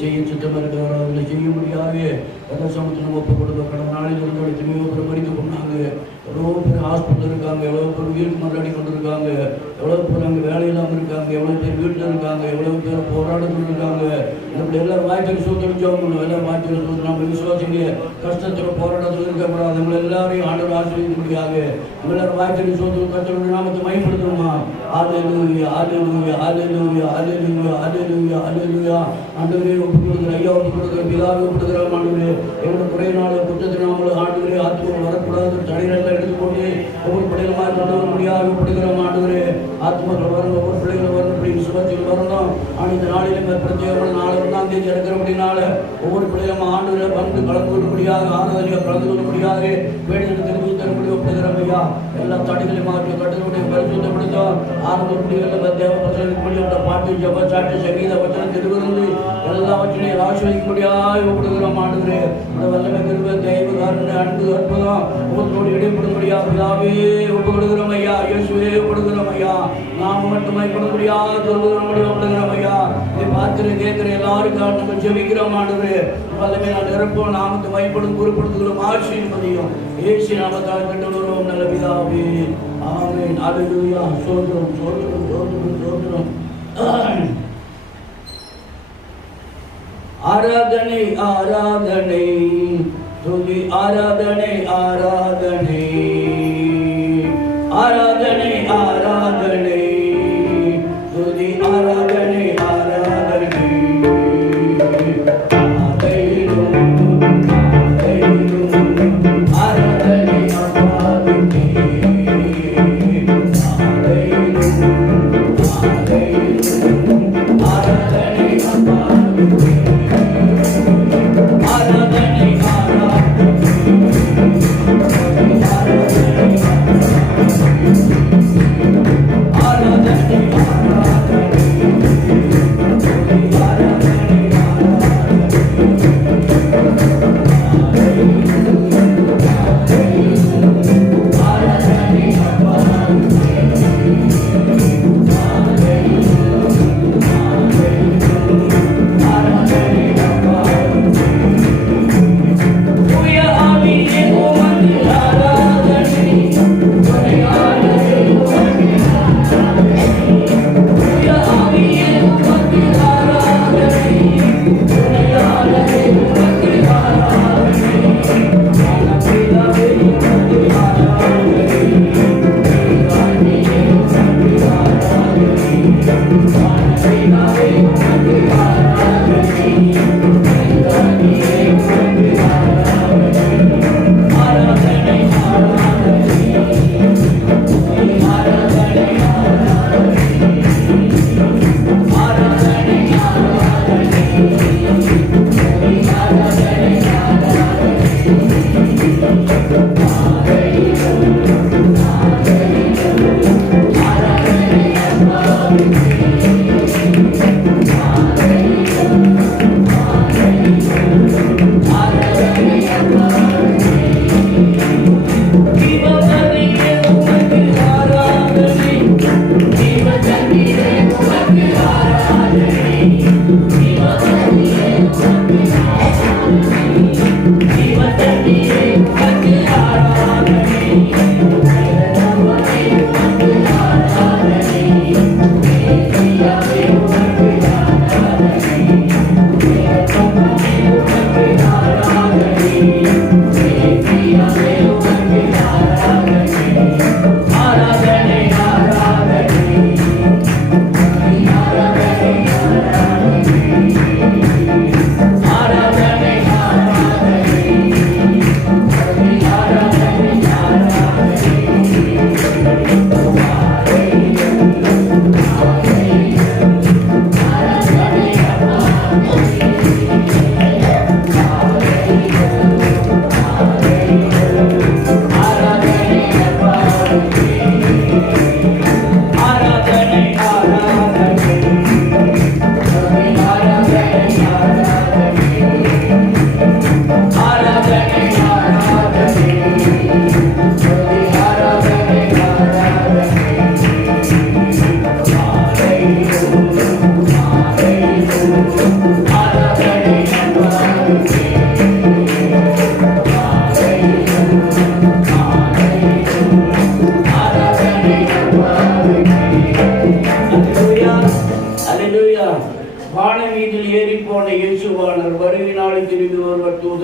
செய்ய சித்தமாக இருக்கிறாரோ அவர்களை செய்யும்படியாக எல்லா சமத்தை நம்ம ஒப்பு கொடுக்க கடந்த நாளில் இருந்து எத்தனையோ பேர் மறித்து கொண்டாங்க. எவ்வளோ பேர் ஹாஸ்பிட்டல் இருக்காங்க, எவ்வளோ பேர் வீட்டுக்கு மல்லாடி கொண்டு இருக்காங்க, எவ்வளோ பேர் அங்கே வேலை இல்லாமல் இருக்காங்க, எவ்வளோ பேர் வீட்டில் இருக்காங்க, எவ்வளோ பேர் போராடிட்டு இருக்காங்க. இப்படி எல்லாரும் வாய்க்கையில் சூத்தடிச்சவங்க எல்லாரும் வாய்க்கையில் சூத்து நம்ம விசுவாசிங்க கஷ்டத்தில் போராட்டத்தில் இருக்கக்கூடாது. நம்மளை எல்லாரையும் ஆண்டவர் ஆசிரியப்படுகிறாங்க. நம்ம எல்லாரும் வாய்க்கையில் சூத்து கஷ்டப்பட்டு நாமத்தை மையப்படுத்தணுமா? அல்லேலூயா அல்லேலூயா அல்லேலூயா அல்லேலூயா அல்லேலூயா அல்லேலூயா. ஆண்டவரே ஒப்பு கொடுக்குற ஐயா ஒப்பு கொடுக்குற பிதாவை ஒப்பு கொடுக்குற ஆண்டவரே எவ்வளோ குறையினால குற்றத்தினால ஆண்டவரே ஆத்மா வரக்கூடாது தடைகளை எடுத்துக்கொண்டு ஒவ்வொரு பிள்ளைகளுமா கொண்டு வர முடியாது ஒப்படுகிற ஆண்டவரே ஆத்மாக்கள் வரணும், ஒவ்வொரு பிள்ளைகள் வரணும், இப்படி விசுவாசிகள் வரணும். ஆனால் இந்த நாளிலுமே பிரத்யேகமான நாள் 1ஆம் தேதி இருக்கிற அப்படின்னால ஒவ்வொரு பிள்ளைகளும் ஆண்டவரை வந்து கலந்து கொள்ளும்படியாக ஆராதனையாக கலந்து கொள்ளும்படியாக வேண்டுதல் தெரிவித்து தரும்படி ஒப்படுகிறோம் ஐயா. எல்லா தடைகளையும் மாற்றி கட்டுரையுடைய பரிசுத்தப்படுத்தோம். ஆரம்ப பிள்ளைகள் தேவ வசனத்தின்படி பாட்டு ஜப சாட்டு சங்கீத வச்சனம் திருவிருந்து எல்லாவற்றையும் ஆசிரியக்கும்படியாக ஒப்படுகிறோம் ஆண்டவரே. இந்த வல்லமை கிருபை தெய்வ காரண அன்பு அற்புதம் ஒவ்வொருத்தோடு இடைப்படும்படியாக பிதாவே ஒப்பு கொடுக்கிறோம் ஐயா. இயேசுவே ஒப்படுகிறோம் ஐயா. நாம் மட்டுமே கொடுக்கும்படியாக ஒப்படுகிறோம் ஐயா. இதை பார்க்கிற கேட்கிற எல்லாருக்கும் நம்ம ஜெபிக்கிறோம் ஆண்டவரே. வல்லமை நான் நிரப்போம் நாமத்தை மைப்படும் குறிப்பிடுத்துகிறோம் ஆசீர்வதியும் இயேசு நாமத்தால் கண்டுள்ளோம் நல்ல பிதாவே ஆமென். அல்லேலூயா. ஸ்தோத்திரம் ஸ்தோத்திரம் ஸ்தோத்திரம் ஸ்தோத்திரம். ஆராதனை ஆராதனை துதி ஆராதனை ஆராதனை ஆராதனை ஆராதனை துதி ஆராதனை ஆராதனை ஆராதனை ஆராதனை ஆராதனை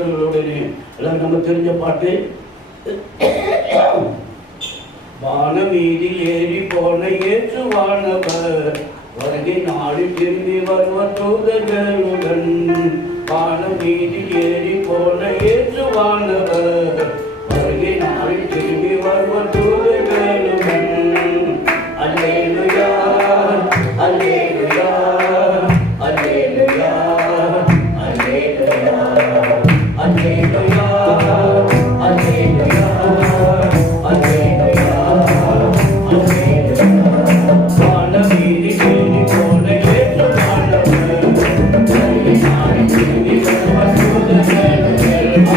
தூதர்களுடனே எல்லாம் நம்ம தெரிஞ்ச பாட்டு. வானவீதியில் ஏறி போன இயேசுவானவர் வருகை நாளில் திரும்பி வருவர் தூதர்களுடன். வானவீதியில் ஏறி போன இயேசுவானவர் வருகை நாளில் திரும்பி வருவர் தூதர்களுடன். அல்லேலூயா அல்லேலூயா அல்லேலூயா அல்லேலூயா அல்லேலூயா அல்லேலூயா அல்லேலூயா அல்லேலூயா. வானவீதியில் ஏறி போன இயேசுவானவர் வருகை நாளில் திரும்பி வருவர் தூதர்களுடன்.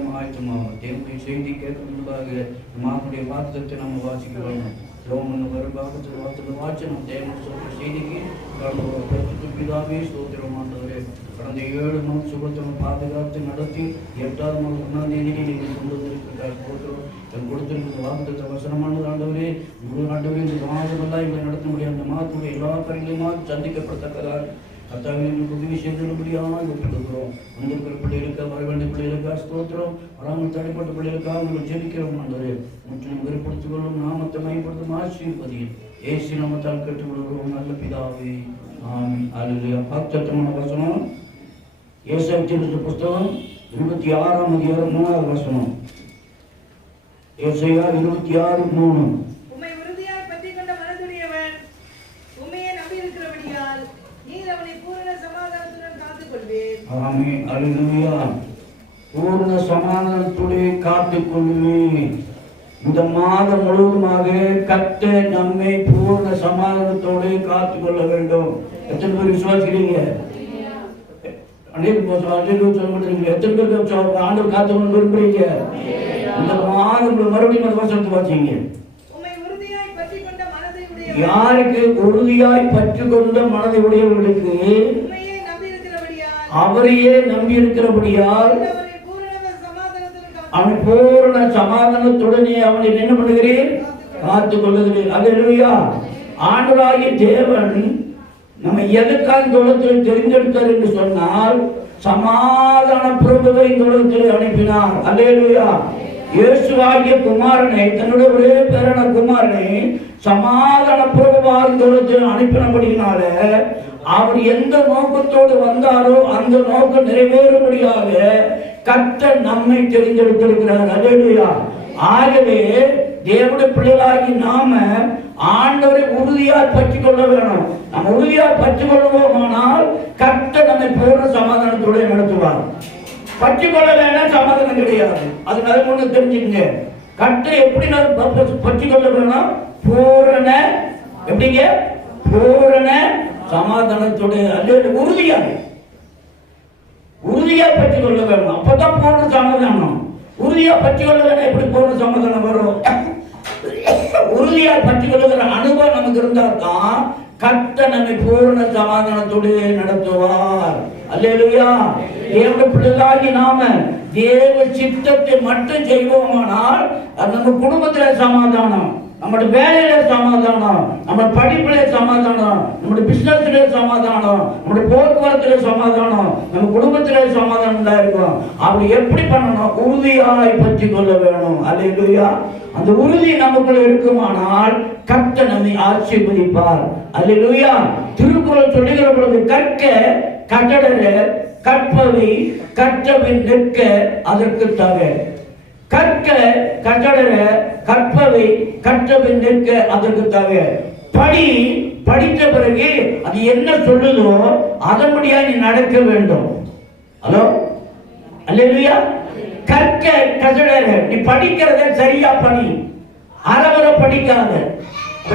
நம்ம ஆயத்தமாகும். தேவனுடைய செய்தி கேட்கறதுக்காக நம்மளுடைய வார்த்தத்தை நம்ம வாசிக்க வேணும். ரோமன் வருபாகத்தில் வார்த்தை வாசனம் தேவன் சொல்ற செய்திக்கு பிதாவே ஸ்தோத்திரம் ஆண்டவரே. கடந்த 7 நாள் சுபத்திரம் பாதுகாத்து நடத்தி 8வது நாள் 1ஆம் தேதி நீங்கள் கொண்டு வந்திருக்கிறார். ஸ்தோத்திரம். கொடுத்திருக்கிற வாக்குத்த வசனமானது ஆண்டவரே. ஆண்டவரே இந்த மாதமெல்லாம் இவங்களை நடத்த முடியும். அந்த மாதத்துடைய எல்லா காரியங்களுமா சந்திக்கப்படத்தக்கதாக கர்த்தாவின் உதவி செய்துள்ளபடியாக ஒப்புக்கொள்கிறோம். வந்திருக்கிற பிள்ளைகளுக்காக, வர வேண்டிய பிள்ளைகளுக்காக ஸ்தோத்திரம். வராமல் தடைப்பட்ட பிள்ளைகளுக்காக உங்களை ஜெபிக்கிறோம் ஆண்டவரே. முற்றிலும் ஏற்படுத்திக் கொள்ளும், நாமத்தை மையப்படுத்தும், ஆசீர்வதியும் இயேசு நாமத்தால் கேட்டுக்கொள்கிறோம் நல்ல பிதாவே, ஆமென். அல்லேலூயா. வாக்குத்தத்தமான வசனம் ஏசாயா தீர்க்கதரிசி புத்தகம் 26ஆம் அதிகாரம் 3வது வசனம். ஏசாயா 26:3. உம்மை உறுதியாய் பற்றிக் கொண்ட மனதுடையவன் உம்மையே நம்பியிருக்கிறபடியால் நீர் அவனை பூரண சமாதானத்துடன் காத்துக் கொள்வீர். ஆமென். அல்லேலூயா. பூரண சமாதானத்துடன் காத்துக் கொள்வீர். இந்த மாதம் முழுவதுமாக கர்த்தர் நம்மை பூரண சமாதானத்தோடு காத்துக் கொள்ள வேண்டும். எத்தனை பேர் விசுவாசிக்கிறீங்க? எத்தனை பேர் ஆண்டவர் காத்துக்கொண்டு விரும்புறீங்க? இந்த மாதம் மறுபடியும் வசனத்தை வாசிங்க. யாருக்கு உறுதியாய் பற்றி கொண்ட மனதை உடையவர்களுக்கு அவரையே நம்பி இருக்கிறபடியால் அவன் பூரண சமாதானத்துடனே அவனை என்ன பண்ணுகிறேன்? காத்துக் கொள்ளுகிறேன். அல்லேலூயா. ஆண்டவராகிய தேவன் நம்ம எதற்காக இந்த உலகத்தில் தெரிந்தெடுத்தார் என்று சொன்னால் சமாதான பிரபுவை இந்த உலகத்தில் அனுப்பினார். அல்லேலூயா. இயேசுவாகிய குமாரனை, தன்னுடைய ஒரே பேரான குமாரனை சமாதான பிரபுவாக இந்த உலகத்தில் அனுப்பினபடியினால அவர் எந்த நோக்கத்தோடு வந்தாரோ அந்த நோக்கம் நிறைவேறும்படியாக கர்த்தர் நம்மை தெரிந்தெடுத்திருக்கிறார். அல்லேலூயா. ஆகவே தேவனுடைய பிள்ளைகளாகி நாம ஆண்டவரை உறுதியாய் பற்றிக் கொள்ள வேணும். நம்ம உறுதியாய் பற்றிக் கொள்வோமானால் கர்த்தர் நம்மை பூரண சமாதானத்தோடு நடத்துவார். பற்றிக் கொள்ள வேண்டாம், சமாதானம் கிடையாது. அதனால ஒண்ணு தெரிஞ்சுக்கங்க, கர்த்தர் எப்படி பற்றிக் கொள்ள வேணும்? பூரண எப்படிங்க? பூரண சமாதானத்தோடு. அல்லது உறுதியா பற்றிக் கொள்ள வேணும். அப்பதான் பூரண சமாதானம். உறுதியா பற்றிக் கொள்ள வேணும். எப்படி பூரண சமாதானம் வரும்? உறுதியா பற்றிக் கொள்ளுகிற அனுபவம் நமக்கு இருந்தா தான் கர்த்தர் நம்மை பூரண சமாதானத்தோடு நடத்துவார். அல்லேலூயா. தேவனுடைய பிள்ளைகளாகி நாம தேவ சித்தத்தை மட்டும் செய்வோமானால் நம்ம குடும்பத்தில சமாதானம், நம்முடைய வேலையில சமாதானம், நம்ம படிப்புல சமாதானம், நம்முடைய பிசினஸ்ல சமாதானம், நம்முடைய போக்குவரத்துல சமாதானம், நம்ம குடும்பத்தில சமாதானம் தான் இருக்கும். அப்படி எப்படி பண்ணணும்? உறுதியாய் பற்றிக் கொள்ள வேணும். அல்லேலூயா. அந்த உறுதி நமக்குள்ள இருக்குமானால் கர்த்தர் நம்மை ஆசீர்வதிப்பார். அல்லேலூயா. திருக்குறள் சொல்லுகிற பொழுது கற்க கட்டடர கற்பவை கற்றபின் நிற்க அதற்கு தக. கற்க கட்டடர கற்பவை கற்றபின் நிற்க அதற்கு தக. படித்த பிறகு அது என்ன சொல்லுதோ அதன்படியா நீ நடக்க வேண்டும். ஹலோ, அல்லேலூயா. கற்க கட்டடர, நீ படிக்கிறத சரியா படி, அறவர படிக்காத.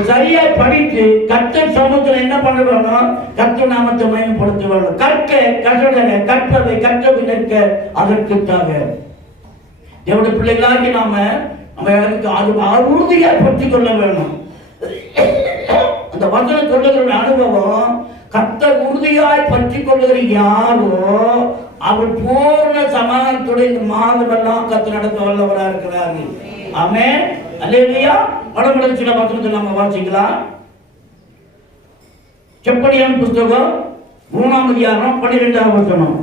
சரியா படித்து கர்த்தர் சமூகத்தில் என்ன பண்ண வேணும்? கர்த்தர் நாமத்தை மயப்படுத்த வேணும். கற்க கட்டடர கற்பவை கற்றபின் நிற்க அதற்கு தக. தேவனுடைய பிள்ளைகளாகி நாம அது உறுதியா பற்றிக் கொள்ள வேணும். அந்த வசனம் சொல்லுகிற அனுபவம், கர்த்தர் உறுதியாய் பற்றிக் கொள்ளுகிற யாரோ அவர் பூர்ண சமாதானத்துடைய இந்த மாதமெல்லாம் கர்த்தர் நடத்த வல்லவராக இருக்கிறார்கள். ஆமென். அல்லேலூயா. வடமொழி சில வசனத்தை நம்ம வாசிக்கலாம். செப்பனியான் புஸ்தகம் 3ஆம் அதிகாரம் 12ஆம் வசனம்.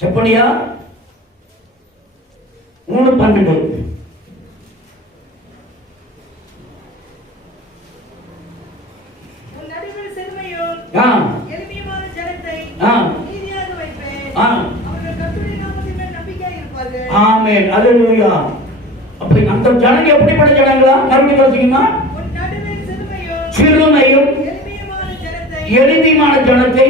செப்பனியா 3:12. ஆமென். அல்லேலூயா. அப்படி அந்த ஜனங்க எப்படிப்பட்ட ஜனங்களா? மறுபடியும் யோசிக்குமா? சிறுமையும் எளிமையான ஜனத்தை.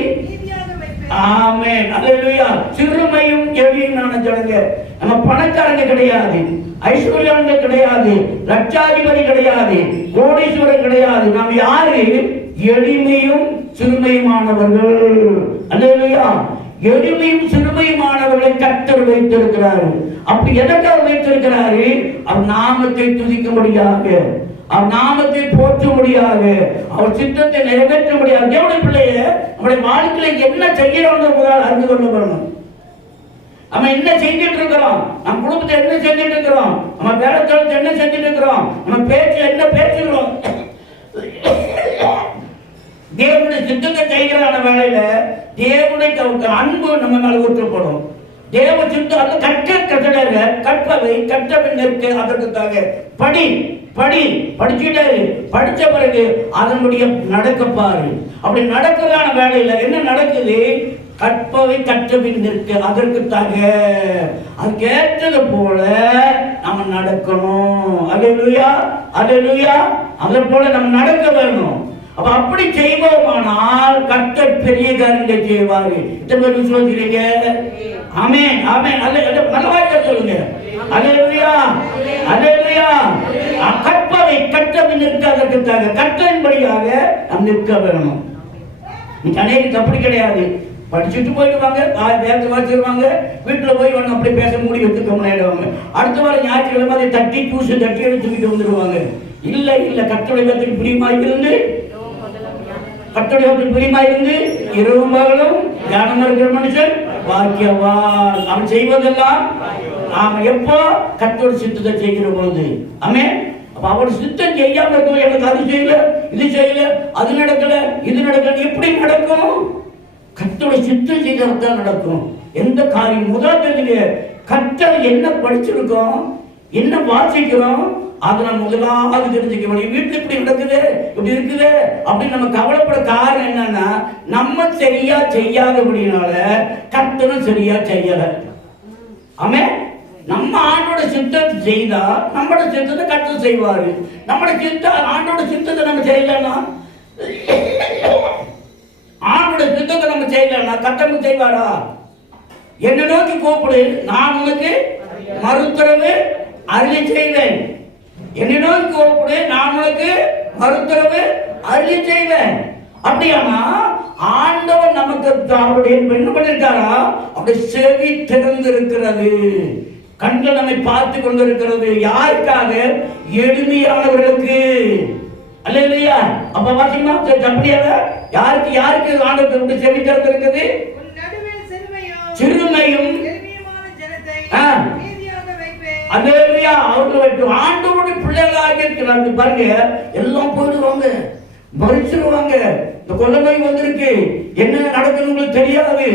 ஆமென். அல்லேலூயா. சிறுமையும் எளிமையான ஜனங்க. நம்ம பணக்காரங்க கிடையாது, ஐஸ்வர்யவான்க கிடையாது, லட்சாதிபதி கிடையாது, கோடீஸ்வரர் கிடையாது. நாம் யாரு? எளிமையும் சிறுமையுமானவர்கள். அல்லேலூயா. எளிமையும் சிறுமையுமானவர்களை கர்த்தர் வைத்திருக்கிறார். அப்படி எதற்காக வைத்திருக்கிறாரு? அவர் நாமத்தை துதிக்க முடியாது, அவர் நாமத்தை போற்ற முடியாது, அவர் சித்தத்தை நிறைவேற்ற முடியாது. தேவனுடைய பிள்ளைய நம்முடைய வாழ்க்கையில என்ன செய்யறோம் அறிந்து கொள்ள வரணும். நம்ம என்ன செஞ்சுட்டு இருக்கிறோம், நம்ம குடும்பத்தை என்ன செஞ்சுட்டு இருக்கிறோம், நம்ம வேலை தொழில் என்ன செஞ்சுட்டு இருக்கிறோம், நம்ம பேச்சு என்ன பேசுகிறோம். தேவனுடைய சித்தத்தை செய்கிறான வேலையில தேவனுடைய அன்பு நம்ம மேல ஊற்றப்படும். தேவ சித்தம் அது கற்பவை கற்றபின் நிற்க அதற்காக படி படி படிச்சுட்டாரு. படிச்ச பிறகு அதனுடைய நடக்க பாரு. அப்படி நடக்கிறதான வேலையில என்ன நடக்குது? கற்பவை கற்றபின் நிற்க அதற்குத்தாக அதுக்கேற்றது போல நம்ம நடக்கணும். அல்லேலூயா அல்லேலூயா. அதை போல நம்ம நடக்க வேணும். அப்ப அப்படி செய்வோமானால் கர்த்தர் பெரிய காரியங்களை செய்வாரு. எத்தனை பேர் விசுவாசிக்கிறீங்க? ஆமென் ஆமென். நல்ல வார்த்தை சொல்லுங்க. அல்லேலூயா அல்லேலூயா. கற்பவை கற்றபின் நிற்க அதற்குத்தாக கற்றலின்படியாக நாம் நிற்க வேணும். அநேகம் அப்படி கிடையாது. படிச்சுட்டு போயிடுவாங்க, வேலை வாசிடுவாங்க, வீட்டில் போய் ஒன்று அப்படி பேச மூடி வச்சுக்க முன்னாடிடுவாங்க. அடுத்த வாரம் ஞாயிற்றுக்கிழமை அதை தட்டி தூசி தட்டி எடுத்துக்கிட்டு வந்துடுவாங்க. இல்லை இல்லை, கர்த்தருடைய வேதத்துக்கு பிரியமாக இருந்து கர்த்தருடைய வேதத்துக்கு பிரியமாக இருந்து இரவும் பகலும் தியானம் இருக்கிற மனுஷன் பாக்கியவான். அவன் செய்வதெல்லாம் நாம எப்போ கர்த்தருடைய சித்தத்தை செய்கிற பொழுது. ஆமென். அப்ப அவர் சித்தம் செய்யாம இருக்கும், எனக்கு அது செய்யல இது செய்யல அது நடக்கல இது நடக்கல, எப்படி நடக்கும்? கர்த்தருடைய சித்தம் செய்யறதுதான் நடக்கும். எந்த காரியம் முதலாவது கர்த்தர் என்ன படிச்சிருக்கோம், என்ன வாசிக்கிறோம், அதை நம்ம முதலாவது தெரிஞ்சுக்க முடியும். வீட்டுல இப்படி நடக்குது இப்படி இருக்குது அப்படின்னு நம்ம கவலைப்பட காரணம் என்னன்னா, நம்ம சரியா செய்யாதபடினால கர்த்தரும் சரியா செய்யல. ஆமே. நம்ம ஆண்டோட சித்தத்தை செய்தா நம்மளோட சித்தத்தை கர்த்தர் செய்வாரு. நம்மளோட சித்தம் ஆண்டோட சித்தத்தை நம்ம செய்யலன்னா, ஆண்டோட சித்தத்தை நம்ம செய்யலன்னா கர்த்தர் செய்வாரா? என்ன நோக்கி கூப்பிடு, நான் உனக்கு மறுத்தரவு அருளி செய்வேன். என்னை நோக்கி கூப்பிடு, நான் உனக்கு மறுத்தரவு அருளி செய்வேன். அப்படியானா ஆண்டவர் நமக்கு அவருடைய என்ன பண்ணிருக்காரா? அப்படி செவி திறந்து இருக்கிறது, கண்கள் நம்மை பார்த்து கொண்டிருக்கிறது. யாருக்காக? எளிமையானவர்களுக்கு. அல்லேலூயா. அப்ப பாத்தீங்கன்னா அப்படியாக யாருக்கு யாருக்கு ஆண்டவர் செவி திறந்து இருக்குது? சிறுமையும் அல்லேலூயா அவர்களுக்கு ஆண்டவருடைய பிள்ளைகளாக இருக்கிறாங்க. பாருங்க, எல்லாம் போயிடுவாங்க, மறிச்சிருவாங்க. இந்த கொள்ளை நோய் வந்திருக்கு, என்ன நடக்குதுன்னு தெரியாது.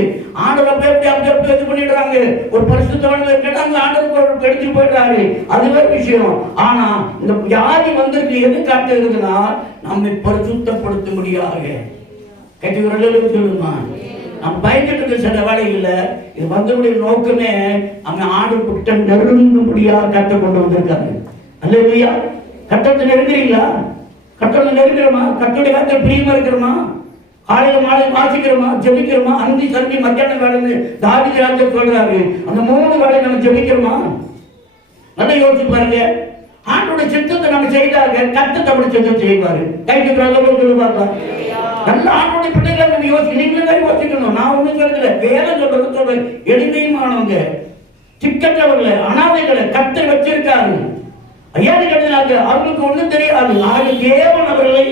ஆண்டவர் அப்படி இது பண்ணிடுறாங்க. ஒரு பரிசுத்தவான்கள் கேட்டாங்க, ஆண்டவர் எடுத்து போயிடுறாரு, அதுவே விஷயம். ஆனா இந்த வியாதி வந்திருக்கு, எது காட்டுறதுன்னா நம்மை பரிசுத்தப்படுத்த முடியாது. கேட்டு சொல்லுமா, நம்ம பயந்துட்டு இருக்க சில வேலைகள்ல இது வந்தவுடைய நோக்கமே அவங்க ஆண்டு குட்ட நெருங்கும்படியாக கட்ட கொண்டு வந்திருக்காங்க. அல்லேலூயா. கட்டத்தை நெருங்குறீங்களா? கட்டத்தை நெருங்குறோமா? கட்டோடைய காலத்தில் பிரியமா இருக்கிறோமா? காலையில மாலை வாசிக்கிறோமா, ஜெபிக்கிறோமா? அந்தி சந்தி மத்தியான வேலைன்னு தாவீது ராஜா சொல்றாரு. அந்த 3 வேலை நம்ம ஜெபிக்கிறோமா? நல்லா யோசிச்சு பாருங்க. ஆண்டோட சித்தத்தை நம்ம செய்தாங்க, கர்த்தர் நம்முடைய சித்தத்தை செய்வாரு. கைக்கு சொல்லுவாங்க. நல்ல ஆண்டோடைய பிள்ளைகளை நம்ம நீங்களே யோசிக்கணும். நான் ஒண்ணும் சொல்லல, வேலை சொல்றது எளிமையுமானவங்க, திக்கற்றவர்களை, அனாதைகளை கர்த்தர் வச்சிருக்காரு. ஐயா கேட்டாங்க, அவங்களுக்கு ஒண்ணும் தெரியாது. ஆக தேவன் அவர்களை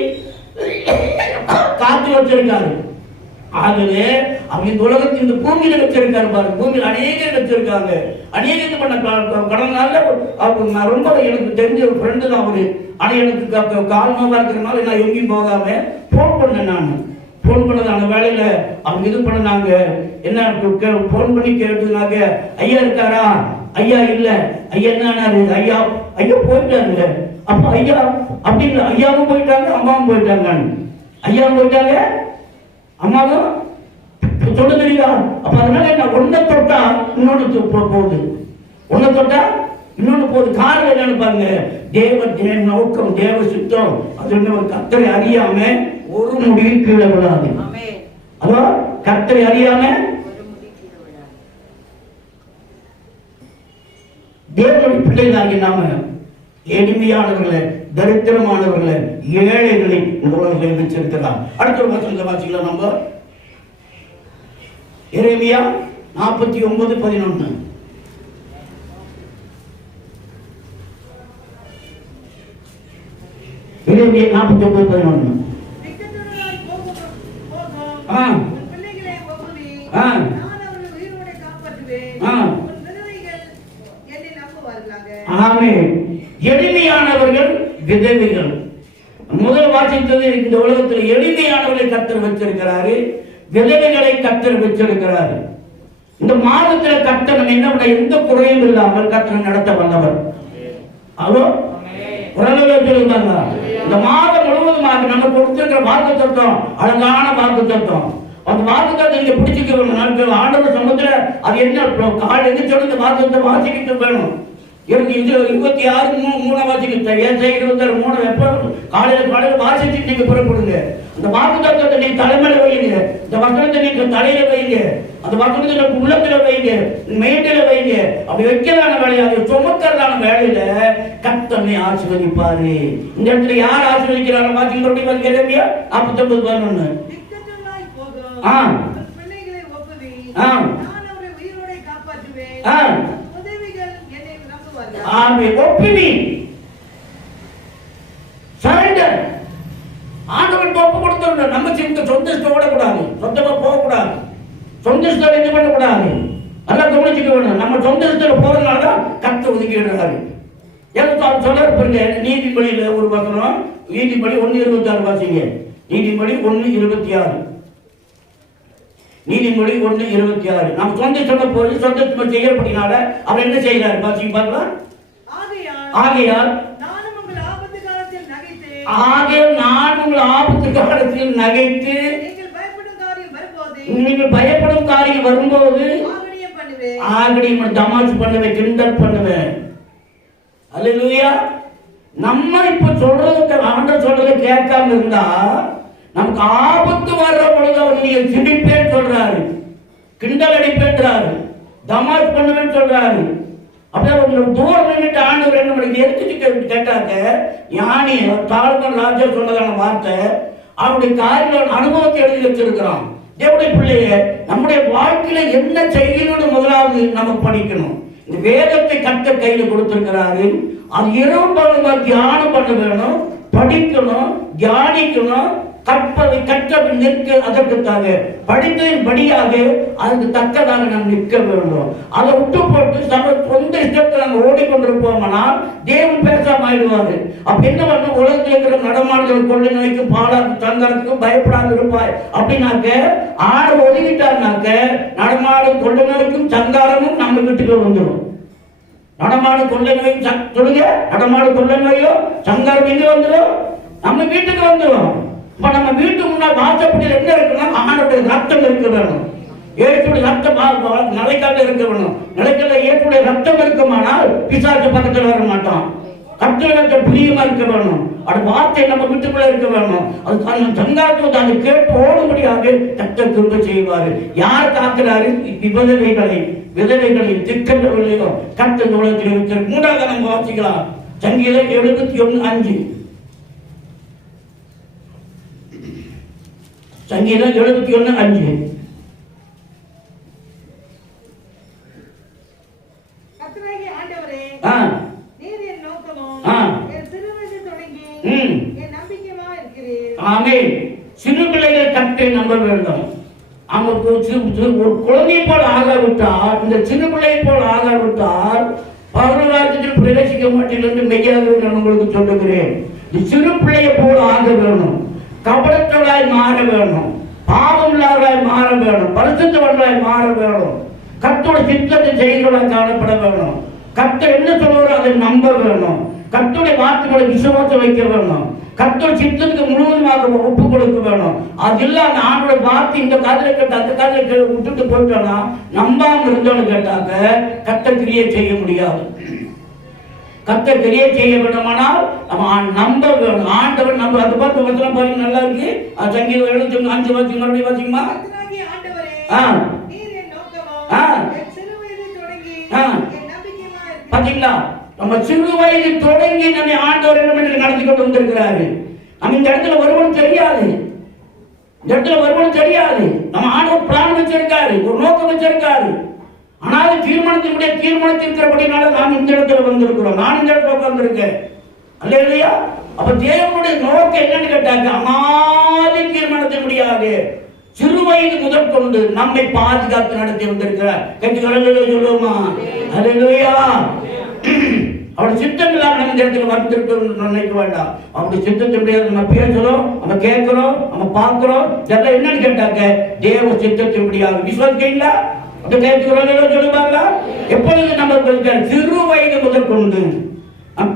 காத்து வச்சிருக்காரு. ஆகவே அவங்க இந்த உலகத்தில் இந்த பூமியில வச்சிருக்காரு. பாருங்க, பூமியில் அநேகர் வச்சிருக்காங்க. அநேகம் பண்ண கடனால ரொம்ப எனக்கு தெரிஞ்ச ஒரு ஃப்ரெண்டு தான் அவரு. ஆனா எனக்கு கால் நோவா இருக்கிறனால நான் எங்கேயும் போகாம போன் பண்ணேன். நான் போன் பண்ணதான வேலையில அவங்க இது பண்ணாங்க. என்ன போன் பண்ணி கேட்டுனாங்க, ஐயா இருக்காரா? ஐயா இல்ல. ஐயா என்ன? ஐயா ஐயா போயிட்டாங்க. அப்ப ஐயா அப்படி இல்லை, ஐயாவும் போயிட்டாங்க, அம்மாவும் போயிட்டாங்க. ஐயாவும் போயிட்டாங்க, அம்மாவும் சொல்ல தெரியுதா? அப்ப அதனால என்ன, ஒன்ன தொட்டா இன்னொன்னு போகுது, ஒன்ன தொட்டா இன்னொன்னு போகுது. காரணம் என்னன்னு பாருங்க, தேவ நோக்கம், தேவ சித்தம். அது ஒரு கர்த்தரை அறியாம ஒரு முடிவு கீழே விடாது. அதோ கர்த்தரை அறியாம தேவனுடைய பிள்ளைகளாகி நாம எளிமையானவர்களை, தரித்திரமானவர்களை, ஏழைகளை இந்த உலகத்தில் வச்சிருக்கலாம். அடுத்த ஒரு வசனத்தை வாசிக்கலாம். நம்ம எரேமியா 49:11. எரேமியா 49:11. எளிமையானவர்கள் விதவைகள். முதல் வாசித்தது இந்த உலகத்தில் எளிமையானவர்களை கர்த்தர் வச்சிருக்கிறாரு, விதவைகளை கர்த்தர் வச்சிருக்கிறாரு. இந்த மாதத்தில் கர்த்தர் என்ன எந்த குறையும் இல்லாமல் கர்த்தர் நடத்த வல்லவர். அதோ சொல்லுங்க, இந்த மாதம் முழுவதுமாக நம்ம கொடுத்திருக்கிற வாக்கு தத்துவம் அழகான வாக்கு தத்துவம். அந்த வாக்கு தத்துவம் நீங்க பிடிச்சிக்க ஆண்டவர் சமூகத்துல அது என்ன கால் எதிர்த்து வாக்கு வாசிக்கிட்டு வேணும். எனக்கு இது 26:3 வாசிக்கிட்ட 26:3 எப்ப காலையில வாசிச்சுட்டு நீங்க புறப்படுங்க. அந்த வாக்கு தத்துவத்தை நீங்க தலைமையில வைங்க, இந்த வசனத்தை நீங்க தலையில வைங்க, அந்த வசனத்தை உள்ளத்துல வைங்க, மைண்டில வைங்க. அப்படி வைக்கிறதான வேலையை அதை சுமக்கிறதான வேலையில கர்த்தனை ஆசீர்வதிப்பாரு. இந்த இடத்துல யார் ஆசீர்வதிக்கிறாங்க வாசிக்க மறுபடியும் எரேமியா 49:11. ஆண்டவன் ஒப்பு கொடுத்துருங்க. நம்ம சொந்த இஷ்டம் ஓடக்கூடாது, சொந்தமா போகக்கூடாது, சொந்த இஷ்டம் என்ன பண்ணக்கூடாது. நல்லா கவனிச்சுக்க வேணும். நம்ம சொந்த இஷ்டம் போறதுனாலதான் கர்த்தர் ஒதுக்கிடுறாரு. சொல்ல இருப்பாங்க நீதிபதியில ஒரு வசனம், நீதிபதி 1:26 வாசிங்க. நீதிபதி 1:26. நீதிமொழி 1:26. நம்ம சொந்த சொல்ல போய் சொந்த செய்யறபடினால அவர் என்ன செய்யறாரு வாசிங்க பார்க்கலாம். ஆகையால் நான் உங்கள் ஆபத்து காலத்தில் நகைத்து நீங்கள் பயப்படும் காரியம் வரும்போது ஆகடியம் தமாஷ் பண்ணுவேன், கிண்டல் பண்ணுவேன். அல்லேலூயா. நம்ம இப்ப சொல்றதுக்கு ஆண்டவர் சொல்றதை கேட்காம இருந்தா நமக்கு ஆபத்து வர்ற பொழுது அவர் நீங்க சிரிப்பேன்னு சொல்றாரு, கிண்டல் அடிப்பேன்றாரு, தமாஷ் பண்ணுவேன்னு சொல்றாரு. அப்படியே ஒரு தூரம் நின்றுட்டு ஆண்டவர் என்ன பண்ணி எடுத்துட்டு கேட்டாக்க ஞானி தாழ்மன் ராஜா சொன்னதான வார்த்தை அவருடைய காரியங்களோட அனுபவத்தை எழுதி வச்சிருக்கிறான். தேவனுடைய பிள்ளைய நம்முடைய வாழ்க்கையில என்ன செய்யணும்னு முதலாவது நம்ம படிக்கணும். இந்த வேதத்தை கர்த்தர் கையில கொடுத்திருக்கிறாரு. அது இரவு பகலா தியானம் பண்ண வேணும், படிக்கணும், தியானிக்கணும், கற்பதை கற்றபின் நிற்க அதற்குத்தாக படித்ததின் படியாக அதுக்கு தக்கதாக நாம் நிற்க வேண்டும். அதை விட்டு போட்டு சொந்த இஷ்டத்தை நம்ம ஓடிக்கொண்டிருப்போம்னால் தேவன் பேசாம ஆயிடுவாரு. அப்ப என்ன பண்ண உலகத்தில் இருக்கிற நடமாடுதல் கொள்ளை நோய்க்கும் பாலாக்கு தங்கறதுக்கும் பயப்படாது இருப்பாய் அப்படின்னாக்க ஆட ஒதுக்கிட்டாருனாக்க நடமாடும் கொள்ளை நோய்க்கும் சங்காரமும் நம்ம வீட்டுக்கு வந்துடும். நடமாடு கொள்ளை நோயும் சொல்லுங்க, நடமாடு கொள்ளை நோயோ சங்காரம் எங்க வந்துடும்? நம்ம வீட்டுக்கு வந்துடும். இப்ப நம்ம வீட்டுக்கு முன்னாடி வாசப்படியில் என்ன இருக்குன்னா ஆண்டவருடைய ரத்தம் இருக்க வேணும். ஏற்றுடைய ரத்தம் நிலைக்கால இருக்க வேணும். நிலைக்கல ஏற்றுடைய ரத்தம் இருக்குமானால் பிசாசு பக்கத்தில் வர மாட்டான். கர்த்தருக்கு பிரியமா இருக்க வேணும். அது வார்த்தை நம்ம வீட்டுக்குள்ள இருக்க வேணும். அது சங்காரத்தை அதை கேட்டு ஓடும்படியாக கர்த்தர் கிருபை செய்வாரு. யார் காக்கிறாரு? விதவைகளை திக்கவில்லையோ கர்த்தர் உலகத்தில் வைத்திருக்கு. மூன்றாவது நம்ம வாசிக்கலாம். சங்கீதம் 71:5. சங்கீதம் 71:5. கர்த்தராகிய ஆண்டவரே, நீர் என் நோக்கமும் என் சிறுவயது தொடங்கி என் நம்பிக்கையுமாய் இருக்கிறீர். ஆமென். சிறு பிள்ளைகள் கர்த்தரை நம்ப வேண்டும். அவங்க ஒரு குழந்தை போல் ஆகாவிட்டால், இந்த சின்ன பிள்ளையை போல் ஆகாவிட்டால் பரலோகத்தில் பிரவேசிக்க மாட்டீர்கள் என்று மெய்யாக நான் உங்களுக்கு சொல்லுகிறேன். சிறு பிள்ளையை போல் ஆக வேணும். கபடத்தவர்களாய் மாற வேணும், பாவம் இல்லாதவர்களாய் மாற வேணும், பரிசுத்தவர்களாய் மாற வேணும், கர்த்தருடைய சித்தத்தை செய்கிறவர்களாய் காணப்பட வேணும். கர்த்தர் என்ன சொல்றாரோ அதை நம்ப வேணும். கர்த்தருடைய வார்த்தைகளை விசுவாசம் வைக்க வேணும். கர்த்தருடைய சித்தத்துக்கு முழுவதுமாக ஒப்பு கொடுக்க வேணும். அது இல்லாம ஆண்டோட வார்த்தை இந்த காதலை கேட்ட அந்த காதலை விட்டுட்டு போயிட்டோம்னா நம்பாம இருந்தோன்னு கேட்டாக்க கர்த்தர் கிரியை செய்ய முடியாது. கர்த்தர் கிரியை செய்ய வேண்டுமானால் நம்ம நம்ப வேணும். ஆண்டவர் நம்ம அதை பார்த்து வசனம் பாருங்க, நல்லா இருக்கு. சங்கீதம் 75 வாசிங்க, மறுபடியும் வாசிங்கம்மா. பாத்தீங்களா, நம்ம சிறு வயது தொடங்கி நம்ம ஆண்டவர் என்ன நடத்தி கொண்டு வந்திருக்கிறாரு. நம்ம இந்த இடத்துல வருவோம் தெரியாது, இந்த இடத்துல வருவோம் தெரியாது. நம்ம ஆண்டவர் பிளான் வச்சிருக்காரு, ஒரு நோக்கம் வச்சிருக்காரு. ஆனால் தீர்மானத்திற்கிறபடினால நாம் இந்த இடத்துல வந்திருக்கிறோம். நான் இந்த இடத்துல உட்கார்ந்திருக்கேன். அல்லேலூயா. அப்ப தேவனுடைய நோக்கம் என்னன்னு கேட்டாங்க, அனாதி தீர்மானத்தின்படியாக சிறு வயது முதல் கொண்டு நம்மை பாதுகாத்து நடத்தி வந்திருக்கிறார். சொல்லுவோமா? அல்லேலூயா. அவருடைய சித்தம் இல்லாம நம்ம இந்த இடத்துல வந்திருக்க நினைக்க வேண்டாம். அவருடைய சித்தத்தினுடைய நம்ம பேசுறோம், நம்ம கேட்கிறோம், நம்ம பார்க்கிறோம். இதெல்லாம் என்னன்னு கேட்டாங்க, தேவ சித்தத்தின்படியாக. விசுவாசிக்கிறீங்களா? சொல்லுவாங்களா? எப்பொழுது நம்ம சிறு வயது முதல் கொண்டு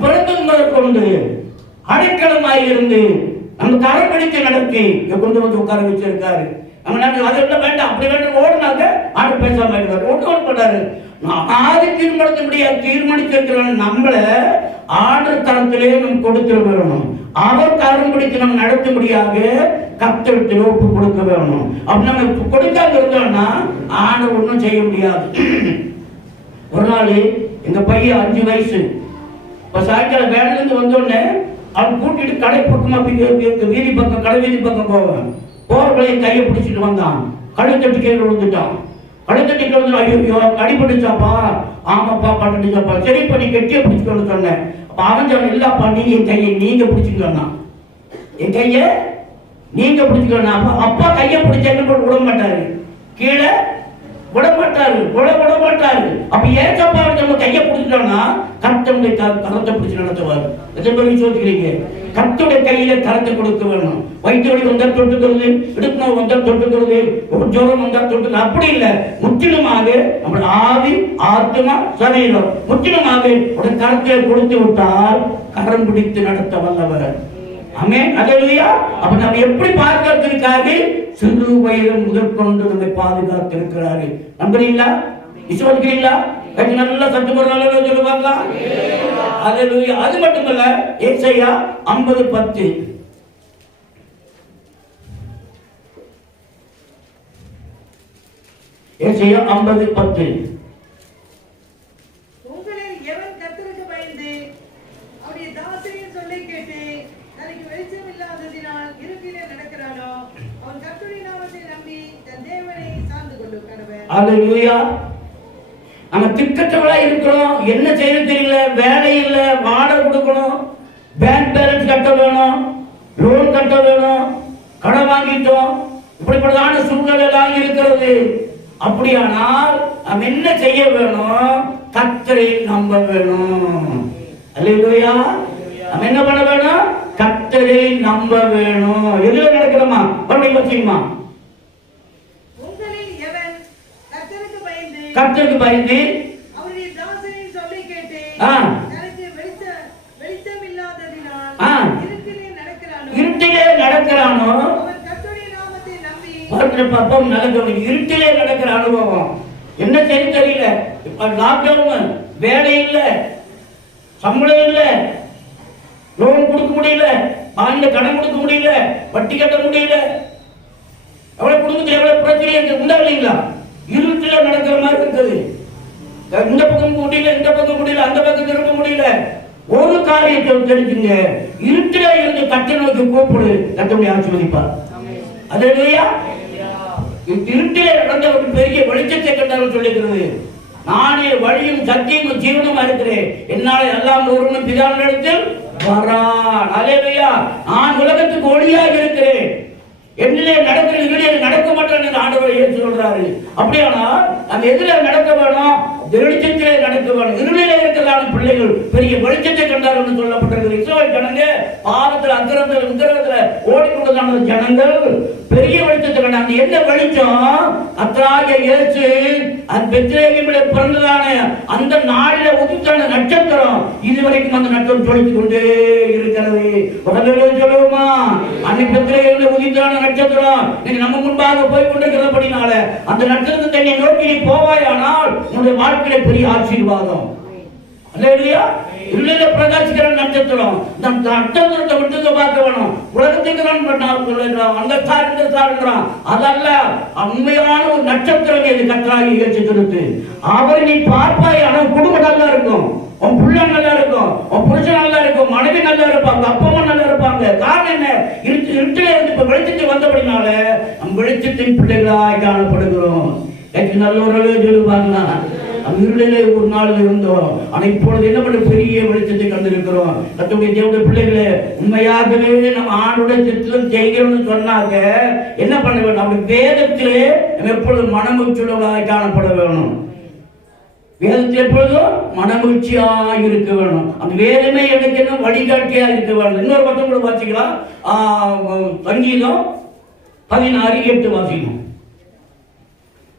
பிறந்தது முதல் கொண்டு அடைக்கலமாய் இருந்து நம்ம கரைப்பிடித்து நடத்தி கொண்டு வந்து உட்கார வச்சிருக்காரு. நம்ம அதெல்லாம் வேண்டாம், அப்படி வேண்டாம் ஓடுனாங்க ஆண்டு பேசாம ஒன்று பண்ணாரு. ஆதி தீர்மானித்திருக்கிறவன் நம்மளை ஆர்டர் தரத்திலே நம்ம கொடுத்துட வேணும். அவர் காரணம் பிடித்து நம்ம நடத்தும்படியாக கர்த்தருக்கு ஒப்பு கொடுக்க வேணும். அப்படி நம்ம கொடுக்காம இருந்தோம்னா ஆண்டவர் ஒன்றும் செய்ய முடியாது. ஒரு நாள் எங்க பையன் 5 வயசு, இப்ப சாயங்காலம் வேலையிலிருந்து வந்தோடனே அவன் கூட்டிட்டு கடை பக்கமா வீதி பக்கம், கடை வீதி பக்கம் போவேன். போற வழியை கையை பிடிச்சிட்டு வந்தான். கழுத்தட்டு கீழே விழுந்துட்டான். கழுத்தட்டு வந்து ஐயோ அடிபட்டுச்சாப்பா. ஆமாப்பா பட்டுச்சாப்பா. சரிப்பா நீ கெட்டிய பிடிச்சிக்கணும்னு சொன்னேன். அப்ப அவன் சொன்ன, இல்லப்பா நீங்க என் கையை நீங்க பிடிச்சிக்கோண்ணா, என் கைய நீங்க பிடிச்சிக்கோண்ணா. அப்பா கையை பிடிச்ச என்ன பண்ண விட மாட்டாரு, கீழே விட மாட்டாரு, விட மாட்டாரு. அப்ப ஏற்றப்பா நம்ம கையை பிடிச்சிட்டோம்னா கர்த்தருடைய கரத்தை பிடிச்சு நடத்துவாரு. எத்தனை பேர் சொல்லிக்கிறீங்க? கர்த்தருடைய கையில கரத்தை கொடுக்க வேணும். வயிற்று வலி வந்தா தொட்டுக்கிறது, இடுப்பு நோய் வந்தா தொட்டுக்கிறது, ஜோரம் வந்தா தொட்டுக்கிறது. அப்படி இல்லை, முற்றிலுமாக நம்ம ஆவி ஆத்மா சரீரம் முற்றிலுமாக ஒரு கரத்தை கொடுத்து விட்டால் கரம் பிடித்து நடத்த வல்லவர். ஆமென். அல்லேலூயா. அப்ப நம்ம எப்படி பாதுகாத்திருக்காரு? சிறு வயது முதல் கொண்டு நம்மை பாதுகாத்திருக்கிறாரு. நம்புறீங்களா? விசுவாசிக்கிறீங்களா? நல்லா சத்து போடுறாங்க சொல்லுவாங்க. அல்லேலூயா. அது மட்டுமல்ல, ஏசாயா 50:10 ஏசாயா 50:10 உங்களில் எவன் கர்த்தருக்கு பயந்து அவருடைய தாசரின் சொல்லை கேட்டு தனக்கு வெளிச்சம் இல்லாததினால் இருட்டிலே நடக்கிறானோ அவன் கர்த்தருடைய நாமத்தை நம்பி தன் தேவனை சார்ந்து கொண்டு கடவன். அல்லேலூயா. நம்ம திக்கற்றவளா இருக்கிறோம், என்ன செய்ய தெரியல, வேலை இல்லை, வாடகை கொடுக்கணும், பேங்க் பேலன்ஸ் கட்ட வேணும், லோன் கட்ட வேணும், கடன் வாங்கிட்டோம், இப்படிப்பட்டதான சூழ்நிலை எல்லாம் இருக்கிறது. அப்படியானால் நாம் என்ன செய்ய வேணும்? கர்த்தரை நம்ப வேணும். அல்லேலூயா. நாம் என்ன பண்ண வேணும்? கர்த்தரை நம்ப வேணும். எதுல நடக்கிறோமா? மறுபடியும் வச்சுக்கமா, கர்த்தருக்கு பயந்து அவருடைய தாசரின் சொல்லை கேட்டு தனக்கு வெளிச்சம் இல்லாததினால் இருட்டிலே நடக்கிறானோ அவன் கர்த்தருடைய நாமத்தை நம்பி பாப்போம். நடக்கணும். இருட்டிலே நடக்கிற அனுபவம் என்ன செய்ய தெரியல. இப்ப லாக்டவுன், வேலை இல்ல, சம்பளம் இல்ல, லோன் கொடுக்க முடியல, பாண்ட கடன் கொடுக்க முடியல, வட்டி கட்ட முடியல, எவ்வளவு குடும்பத்தில் எவ்வளவு பிரச்சனை உண்டா இல்லைங்களா? இருட்டில நடக்கிற மாதிரி இருக்குது. இந்த பக்கம் முடியல, இந்த பக்கம் முடியல, அந்த பக்கம் திரும்ப முடியல. ஒரு காரியத்தை தெரிஞ்சுங்க, இருட்டில இருந்து கட்ட நோக்கி கூப்பிடு, கர்த்தருடைய ஆசீர்வதிப்பார். அல்லேலூயா. இருட்டிலே நடந்த ஒரு பெரிய வெளிச்சத்தை கண்டாலும் சொல்லிக்கிறது. நானே வழியும் சத்தியமும் ஜீவனுமா இருக்கிறேன், என்னால் எல்லாம் ஒருவனும் பிதாவினிடத்தில் வரான். அல்லேலூயா. நான் உலகத்துக்கு ஒளியாக இருக்கிறேன், என்னிலே நடக்கிற இருளிலே நடக்க மாட்டேன் என்று ஆண்டவர் இயேசு சொல்றாரு. அப்படியானா நம்ம எதிர நடக்க வேணும்? வெளிச்சத்திலே நடக்க வேணும். இருளிலே இருக்கிறதான பிள்ளைகள் பெரிய வெளிச்சத்தை கண்டார் என்று சொல்லப்பட்டிருக்கிறது. இஸ்ரவேல் ஜனங்க பாவத்தில் அக்கிரமத்தில் உத்தரவத்தில் ஓடிக்கொண்டதான ஜனங்கள் பெரிய வெளிச்சத்தை கண்டாங்க. என்ன வெளிச்சம்? கர்த்தராகிய இயேசு அந்த பெத்லகேமிலே பிறந்ததான அந்த நாளிலே உதித்தான நட்சத்திரம் இதுவரைக்கும் அந்த நட்சத்திரம் ஜொலித்துக் கொண்டே இருக்கிறது. உடனே சொல்லுவோமா, அன்னைக்கு பெத்லகேமிலே உதித்தான நட்சத்திரம் நீங்க நம்ம முன்பாக போய் கொண்டிருக்கிறபடினால அந்த நட்சத்திரத்தை நீ நோக்கி நீ போவாயானால் உன்னுடைய வாழ்க்கையில பெரிய ஆசீர்வாதம். அல்லேலூயா. இருளில பிரகாசிக்கிற நட்சத்திரம், நம் நட்சத்திரத்தை விட்டு பார்க்க வேணும். உலகத்துக்கு அந்த சாருங்கிறான், அதல்ல உண்மையான ஒரு நட்சத்திரம் இது. கர்த்தராகிய இயேசு கிறிஸ்து அவரை நீ பார்ப்பாய், ஆனால் குடும்பம் நல்லா இருக்கும். உன் புள்ள நல்லா இருக்கும், உன் புருஷன் நல்லா இருக்கும், மனைவி நல்லா இருப்பாங்க, அப்பா அம்மா நல்லா இருப்பாங்க. காரணம் என்ன? இருட்டில இருந்து இப்ப வெளிச்சத்துக்கு வந்தபடினால நம் வெளிச்சத்தின் பிள்ளைகளாய் காணப்படுகிறோம். நல்ல ஒரு சொல்லுவாங்கன்னா இருளிலே ஒரு நாள் இருந்தோம், ஆனா இப்பொழுது என்ன பண்ண பெரிய வெளிச்சத்தை கண்டிருக்கிறோம். கர்த்தருடைய தேவனுடைய பிள்ளைகளே, உண்மையாகவே நம்ம ஆண்டுடைய சித்தம் செய்கிறோம்னு சொன்னாக்க என்ன பண்ண வேணும்? அப்படி வேதத்திலே நம்ம எப்பொழுதும் மனமகிழ்ச்சியுள்ளவர்களாய் காணப்பட வேணும். வேதத்தில் எப்பொழுதும் மனமகிழ்ச்சியாக இருக்க வேணும். அந்த வேதமே எனக்கு என்ன வழிகாட்டியா இருக்க வேணும். இன்னொரு பக்கம் கூட வாசிக்கலாம். சங்கீதம் 16:8 வாசிக்கணும்.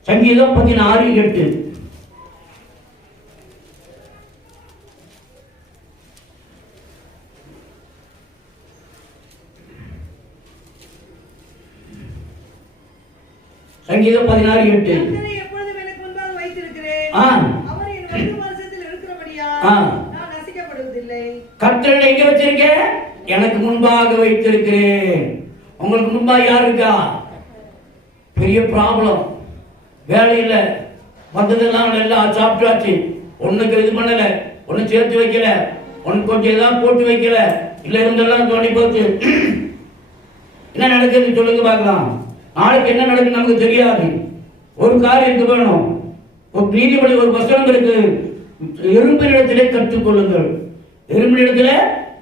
சங்கீதம் 16:8. சங்கீதம் 16:8. கர்த்தரை எங்க வச்சிருக்கேன்? எனக்கு முன்பாக வைத்திருக்கிறேன். உங்களுக்கு முன்பாக யார் இருக்கா? பெரிய ப்ராப்ளம், வேலையில் வந்ததெல்லாம் எல்லாம் சாப்பிட்டாச்சு, ஒண்ணுக்கு இது பண்ணல, ஒண்ணு சேர்த்து வைக்கல, ஒன்னு கொஞ்சம் ஏதாவது போட்டு வைக்கல, இல்ல இருந்தெல்லாம் தோண்டி போச்சு. என்ன நடக்குது சொல்லுங்க பார்க்கலாம். நாளைக்கு என்ன நடக்குது நமக்கு தெரியாது. ஒரு காரியம் இருக்க வேணும். ஒரு நீதிபதி ஒரு வசனம் இருக்கு, எறும்பினிடத்திலே கற்றுக்கொள்ளுங்கள். எறும்பினிடத்திலே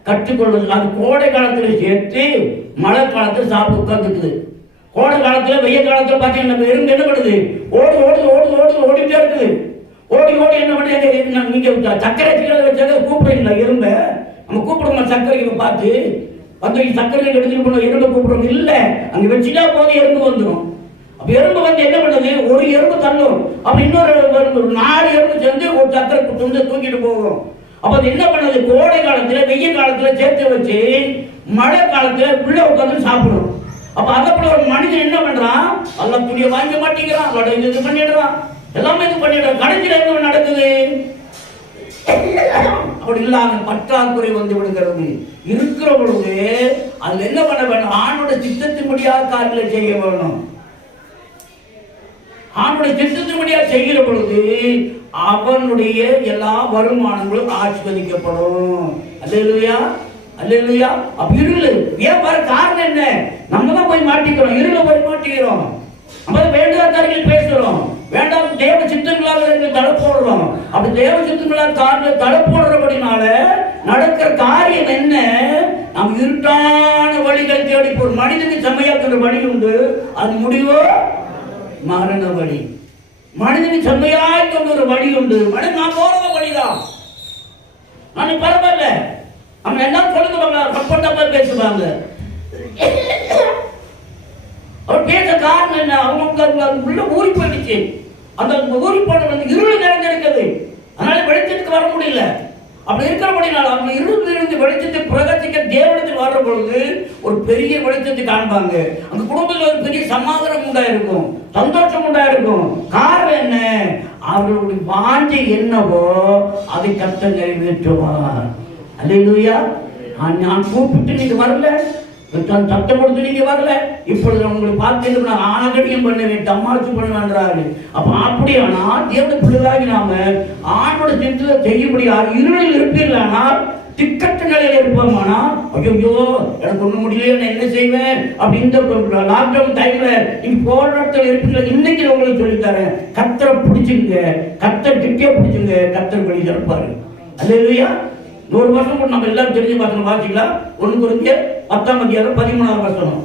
கற்றுக்கொள்ளுங்கள். அது கோடை காலத்துல சேர்த்து மழை காலத்துல சாப்பிட்டு உட்காந்துக்குது. கோடை காலத்துல வெய்ய காலத்துல பாத்தீங்கன்னா எறும்பு என்ன பண்ணுது? ஓடு ஓடு ஓடு ஓடு ஓடிட்டே இருக்குது. ஓடி ஓடி என்ன பண்ணி நீங்க சர்க்கரை வச்சாக்க கூப்பிடுறீங்களா எறும்ப? நம்ம கூப்பிடுவோம் சர்க்கரைக்கு பார்த்து வந்து சர்க்கரை எடுத்துட்டு போன எறும்பை கூப்பிடுறோம் இல்ல, அங்க வச்சுட்டா போது எறும்பு வந்துடும். அப்ப எறும்பு வந்து என்ன பண்ணுது? ஒரு எறும்பு தள்ளும், அப்ப இன்னொரு 4 எறும்பு சேர்ந்து ஒரு சர்க்கரை துண்டு தூக்கிட்டு போகும். அப்ப அது என்ன பண்ணுது? கோடை காலத்துல வெய்ய காலத்துல சேர்த்து வச்சு மழை காலத்துல உள்ள உட்காந்து சாப்பிடும். அப்ப அதை போல ஒரு மனிதன் என்ன பண்றான்? அல்ல துணியை வாங்க மாட்டேங்கிறான், இது பண்ணிடுறான், எல்லாமே இது பண்ணிடுறான். கடைசியில் என்ன நடக்குது? அப்படி இல்லாம பற்றாக்குறை வந்து விடுகிறது. இருக்கிற பொழுது அதுல என்ன பண்ண வேணும்? ஆணோட சித்தத்தின்படியாக காரியங்களை செய்ய வேணும். ஆணுடைய சித்தத்தின்படியா செய்கிற பொழுது அவனுடைய எல்லா வருமானங்களும் ஆசீர்வதிக்கப்படும். அல்லேலூயா, அல்லேலூயா. அப்ப இருளு ஏன் வர காரணம் என்ன? நம்ம தான் போய் மாட்டிக்கிறோம், இருள போய் மாட்டிக்கிறோம். நம்ம வேண்டாத காரியங்கள் பேசுறோம், வேண்டாம் தேவ சித்தங்களாக தடை போடுறோம். அப்படி தேவ சித்தங்களாக காரியங்களை தடை போடுறபடினால நடக்கிற காரியம் என்ன? நம்ம இருட்டான வழிகளை தேடி ஒரு மனிதனுக்கு செம்மையாக்குற வழி உண்டு, அது முடிவோ மரண வழி. மனிதனுக்கு செம்மையாய் கொண்டு ஒரு வழி உண்டு. மனிதன் நான் போறது வழிதான், நான் பரவாயில்ல. அவங்க எல்லாம் சொல்லுவாங்க, கப்பட்டப்பா பேசுவாங்க. அவர் பேச காரணம் என்ன? அவங்க உள்ள ஊறி போயிடுச்சு. அந்த ஊறி போன வந்து இருள் நிறைஞ்சிருக்குது, அதனால வெளிச்சத்துக்கு வர முடியல. அப்படி இருக்கிறபடினால அவங்க இருளிலிருந்து வெளிச்சத்தை பிரகாசிக்க தேவனத்தில் வர்ற பொழுது ஒரு பெரிய வெளிச்சத்தை காண்பாங்க. அந்த குடும்பத்தில் ஒரு பெரிய சமாதானம் உண்டாயிருக்கும், சந்தோஷம் உண்டாயிருக்கும். காரணம் என்ன? அவர்களுடைய வாஞ்சை என்னவோ அதை கர்த்தர் நிறைவேற்றுவார். அல்லேலூயா. நான் கூப்பிட்டு நீங்க வரல, சத்தம் கொடுத்து நீங்க வரல, இப்பொழுது உங்களை பார்த்து ஆகடியம் பண்ணுவேன், தம்மாச்சு பண்ணுவேன்றாரு. அப்ப அப்படியானா தேவனுடைய பிள்ளைகளாகி நாம ஆணோட சித்தத்தை செய்யும்படியா இருளில் இருப்பீர்களானால் திக்கட்ட நிலையில இருப்போமானா, ஐயோ எனக்கு ஒண்ணு முடியல, நான் என்ன செய்வேன் அப்படின்னு லாக்டவுன் டைம்ல நீங்க போராட்டத்தில் இருப்பீங்களா? இன்னைக்கு உங்களுக்கு சொல்லித்தரேன், கர்த்தரை பிடிச்சுங்க, கர்த்தர் கிட்டே பிடிச்சுங்க, கர்த்தர் வழி திறப்பாரு. அல்லேலூயா. 1 வருஷம் கூட நம்ம எல்லாரும் தெரிஞ்சு பார்க்கணும். வாசிக்கலாம். 1 கொரிந்தியர் 10ஆம் அதிகாரம் 13ஆம் வசனம்.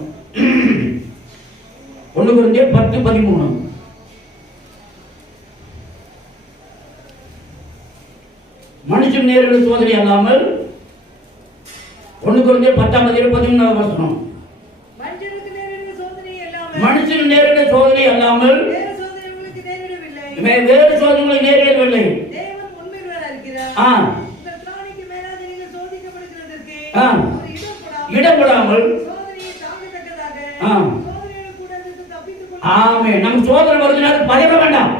1 கொரிந்தியர் 10:13. மனுஷன் நேரிட சோதனை அல்லாமல் 1 கொரிந்தியர் 10ஆம் அதிகாரம் 13ஆம் வசனம். மனுஷன் நேரிட சோதனை அல்லாமல் வேறு சோதனை நேரிடவில்லை. இடப்படாமல் நமக்கு சோதனை வருதுனால பயப்பட வேண்டாம்.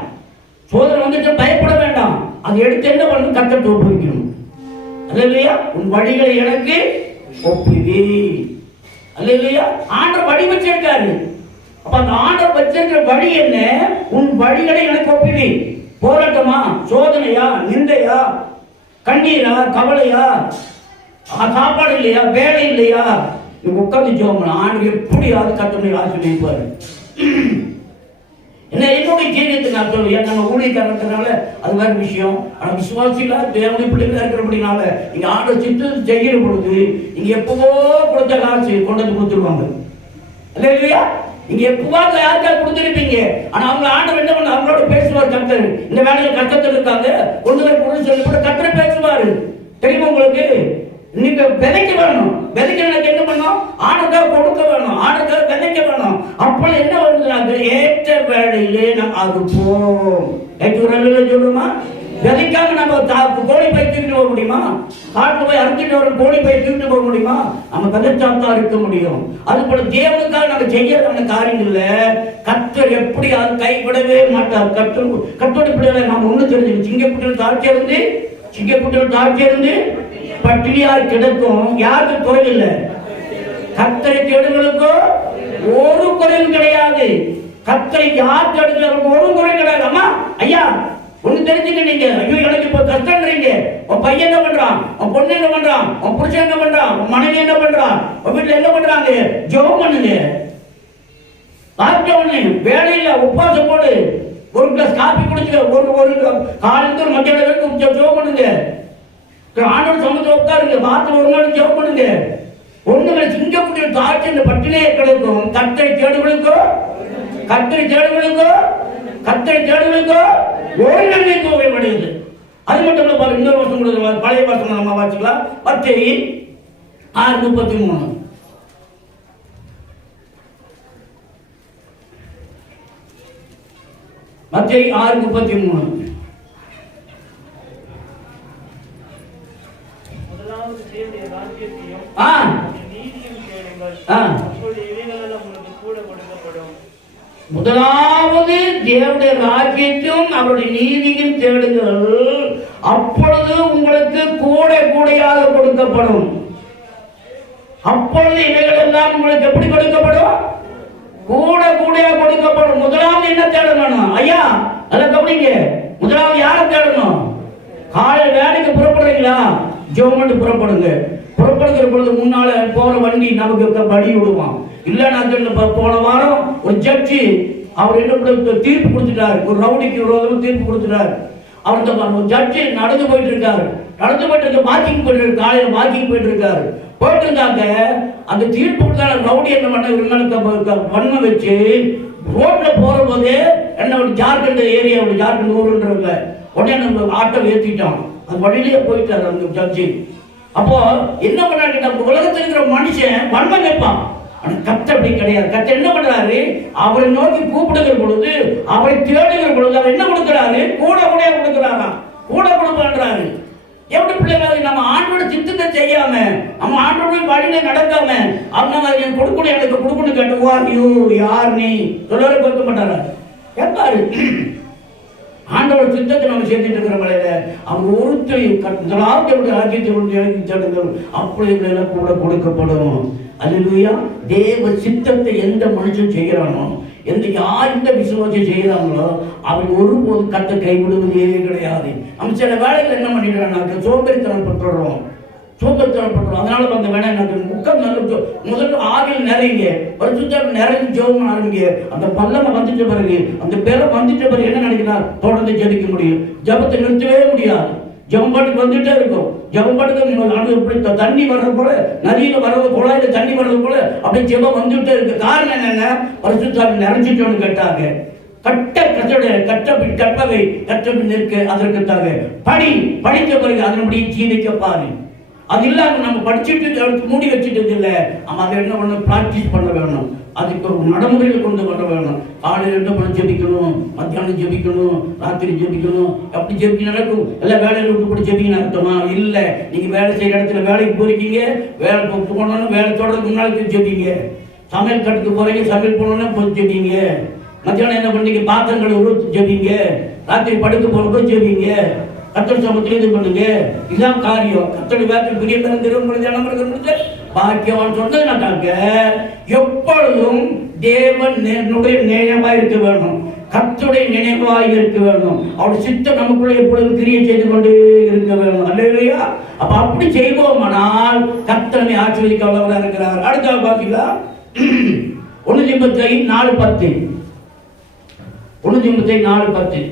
சோதனை வந்துட்டு பயப்பட வேண்டாம். அதை எடுத்து என்ன பண்ணணும்? கர்த்தர் ஒப்புவிக்கணும். அல்லேலூயா. உன் வழிகளை எனக்கு ஒப்புவி. அல்லேலூயா. ஆண்டவர் வழி வச்சிருக்காரு. அப்ப அந்த ஆண்டவர் வச்சிருக்கிற வழி என்ன? உன் வழிகளை எனக்கு ஒப்புவி. போராட்டமா, சோதனையா, நிந்தையா, கண்ணீரா, கவலையா, சாப்பாடு இல்லையா, வேலை இல்லையா, உட்காந்து ஜோம் ஆண்டு எப்படியாவது கர்த்தருடைய ஆசீர்வதிப்பாரு. என்னுடைய ஜீவியத்தை நான் சொல்லுவேன். நம்ம ஊழியக்காரனால அது வேற விஷயம். ஆனால் விசுவாசிகளா தேவனுடைய பிள்ளைகளா இருக்கிறபடினால இங்க ஆண்டவர் சித்தத்தை செய்கிற பொழுது இங்க எப்பவோ கொடுத்த காசு கொண்டு வந்து கொடுத்துருவாங்க. இல்லையா? இங்க எப்பவாவது யாருக்கா கொடுத்துருப்பீங்க. ஆனா அவங்க ஆண்டவர் என்ன பண்ண அவங்களோட பேசுவார். கர்த்தர் இந்த வேலையில கஷ்டத்தில் இருக்காங்க ஒன்று சொல்லி கூட கர்த்தர் பேசுவாரு. தெரியுமா உங்களுக்கு? நீங்க விதைக்க வேணும். விதைக்க என்ன பண்ணும்? ஆண்டுக்காக கொடுக்க வேணும், ஆண்டுக்காக விதைக்க வேணும். அப்போ என்ன வருதுனாக்க ஏற்ற வேலையிலே நம்ம அறுப்போம். சொல்லுமா? விதைக்காம நம்ம கோழி பை தூக்கிட்டு போக முடியுமா? காட்டு போய் அறுத்துட்டு வர கோழி பை தூக்கிட்டு போக முடியுமா? நம்ம விதைச்சாத்தான் இருக்க முடியும். அது போல தேவனுக்காக நம்ம செய்யறான காரியங்கள்ல கர்த்தர் எப்படி அது கைவிடவே மாட்டார். கர்த்தருடைய பிள்ளைகளை நாம் ஒண்ணு தெரிஞ்சுக்கணும். சிங்கப்பூட்டில் தாழ்ச்சி இருந்து பட்டினியார் கிடக்கும். யாருக்கு குறையில்லை? கர்த்தரை தேடுகளுக்கோ ஒரு குறையும் கிடையாது. கர்த்தரை யார் தேடுகளுக்கு ஒரு குறை கிடையாது. அம்மா ஐயா ஒண்ணு தெரிஞ்சுக்க, நீங்க ஐயோ எனக்கு இப்ப கஷ்டம்ன்றீங்க. உன் பையன் என்ன பண்றான், உன் பொண்ணு என்ன பண்றான், உன் புருஷன் என்ன பண்றான், உன் மனைவி என்ன பண்றான், உன் வீட்டுல என்ன பண்றாங்க, ஜெபம் பண்ணுங்க. வேலை இல்ல, உபாசம் போடு, ஒரு கிளாஸ் காபி குடிச்சுக்க, ஒரு காலைக்கு ஒரு மத்தியான வரைக்கும் ஜெபம் பண்ணுங்க. ஆண்டவர் சமத்துல உட்காருங்க, வாரத்தில் ஒரு நாள் ஜெபம் பண்ணுங்க. ஒண்ணுங்களை சிங்கப்பூட்டில் தாழ்ச்சி இந்த பட்டினையே கிடைக்கும். கர்த்தரை தேடுகளுக்கோ ஒரு நன்மை தோவைப்படுகிறது. அது மட்டும் இல்ல பாருங்க, இன்னொரு வருஷம் கூட பழைய வருஷம் நம்ம வாசிக்கலாம். மத்தேயு 6:33. மத்தேயு 6:33. முதலாவது தேவனுடைய ராஜ்யத்தையும் அவருடைய நீதியும் தேடுங்கள், அப்பொழுது உங்களுக்கு கூடையாக கொடுக்கப்படும். அப்பொழுது இவைகள் எல்லாம் உங்களுக்கு எப்படி கொடுக்கப்படும்? கூடையாக கொடுக்கப்படும். முதலாவது என்ன தேடணும் ஐயா? அதை கவனிங்க. முதலாவது யாரை தேடணும்? காலையில் வேலைக்கு புறப்படுறீங்களா? ஜெபம் புறப்படுங்க. புறப்படுகிற பொழுது முன்னால போற வண்டி நமக்கு வழி விடுவான். இல்லைன்னா போன வாரம் ஒரு ஜட்ஜி அவர் என்ன தீர்ப்பு கொடுத்துட்டாரு. ஒரு ரவுடிக்கு விரோதமா தீர்ப்பு கொடுத்துட்டாரு. அவர் ஜட்ஜி நடந்து போயிட்டு இருக்காரு. வாக்கிங் போயிட்டு இருக்காரு. காலையில வாக்கிங் போயிட்டு இருக்காரு. போயிட்டு இருந்தாங்க. அந்த தீர்ப்பு கொடுத்தாரு. ரவுடி என்ன பண்ண வன்மம் வச்சு ரோட்ல போற போதே என்ன ஜார்க்கண்ட் ஏரியா, ஜார்க்கண்ட் ஊருன்றவங்க உடனே நம்ம ஆட்டோ ஏற்றிட்டான். அந்த வழியிலேயே போயிட்டாரு அந்த ஜட்ஜி. அப்போ என்ன பண்ணாரு? நம்ம உலகத்தில் இருக்கிற மனுஷன் வன்மம் வைப்பான். கர்த்தர் அப்படி கிடையாது. கர்த்தர் என்ன பண்றாரு? அவரை நோக்கி கூப்பிடுகிற பொழுது, அவரை தேடுகிற பொழுது அவர் என்ன கொடுக்கிறாரு? கூட கொடுக்கிறாரா? கூட கொடுப்பாரு. எப்படி பிள்ளைகள் நம்ம ஆண்டோட சித்தத்தை செய்யாம, நம்ம ஆண்டோட வழியில நடக்காம, அவங்க என் கொடுக்கணும் எனக்கு கொடுக்கணும் கேட்டுவா, ஐயோ யார் நீ சொல்ல கொடுக்க மாட்டாரா? கேட்பாரு. ஆண்டோட சித்தத்தை நம்ம செஞ்சுட்டு இருக்கிற மலையில அவங்க ஒருத்தரையும் ஆக்கியத்தை தேடுங்கள், அப்படி கூட கொடுக்கப்படும். அல்லேலூயா. தேவ சித்தத்தை எந்த மனுஷன் செய்கிறானோ, யார் இந்த விசுவாசம் செய்யறாங்களோ அவன் ஒருபோது கர்த்தர் கைவிடுவதே கிடையாது. நம்ம சில வேலைகள் என்ன பண்ணிடுறாங்க? சோம்பேறித்தனம் பட்டுறோம். அதனால அந்த வேணா முக்கம் நல்ல முதல்ல ஆவியில் நிறைங்க, பரிசுத்தம் நிறைஞ்சு ஜெபம் ஆரம்பிங்க. அந்த பல்லம வந்துட்ட பிறகு, அந்த பேரை வந்துட்ட பிறகு என்ன நினைக்கிறார்? தொடர்ந்து ஜெபிக்க முடியும். ஜெபத்தை நிறுத்தவே முடியாது. ஜெபம் பாட்டுக்கு வந்துட்டே இருக்கும். ஜெபம் பாட்டுக்கு தண்ணி வர்றது போல, நதியில வர்றது குழாயில தண்ணி வர்றது போல அப்படியே ஜெபம் வந்துட்டே இருக்கு. காரணம் என்னென்ன? பரிசுத்தாவி நிறைஞ்சிட்டோன்னு கேட்டாங்க. கற்பவை கற்றபின் நிற்க அதற்குத்தாக படித்த பிறகு அதனுடைய ஜீவிக்க பாரு. அது இல்லாம நம்ம படிச்சுட்டு மூடி வச்சுட்டு இல்லை. நம்ம அதை என்ன பண்ணணும்? பிராக்டிஸ் பண்ண வேணும். அதுக்கு ஒரு நடைமுறையில் கொண்டு வர வேணும். காலையில் என்ன பண்ண ஜெபிக்கணும், மத்தியானம் ஜெபிக்கணும், ராத்திரி ஜெபிக்கணும். அப்படி ஜெபிக்க நடக்கும். எல்லாம் வேலையில் விட்டு போட்டு ஜெபிக்கணும் அர்த்தமா? இல்லை. நீங்க வேலை செய்யற இடத்துல வேலைக்கு போயிருக்கீங்க, வேலை போனோன்னு வேலை தொடர்ந்து முன்னாடி ஜெபிங்க. சமையல் கட்டுக்கு போறீங்க, சமையல் போனோன்னு போய் ஜெபிங்க. மத்தியானம் என்ன பண்ணீங்க? பாத்திரங்களை ஜெபிங்க. ராத்திரி படுக்க போறப்போ ஜெபிங்க. கர்த்தர் சமத்துல இது பண்ணுங்க. இதான் காரியம். கர்த்தர் வேலை பெரிய பொழுது பாக்கியவான் சொன்னதுனாக்க எப்பொழுதும் தேவன் நேயமா இருக்க வேணும். கர்த்தருடைய நினைவாய் இருக்க வேண்டும். அவருடைய சித்தம் நமக்குள்ளே எப்பொழுதும் கிரியை செய்து கொண்டே இருக்க வேண்டும். அல்லேலூயா. அப்ப அப்படி செய்வோமானால் கர்த்தர் நம்மை ஆசீர்வதிக்க வல்லவராக இருக்கிறார். அடுத்த பாத்தீங்களா 1 தீமோத்தேயு 4:10. 1 தீமோத்தேயு 4:10.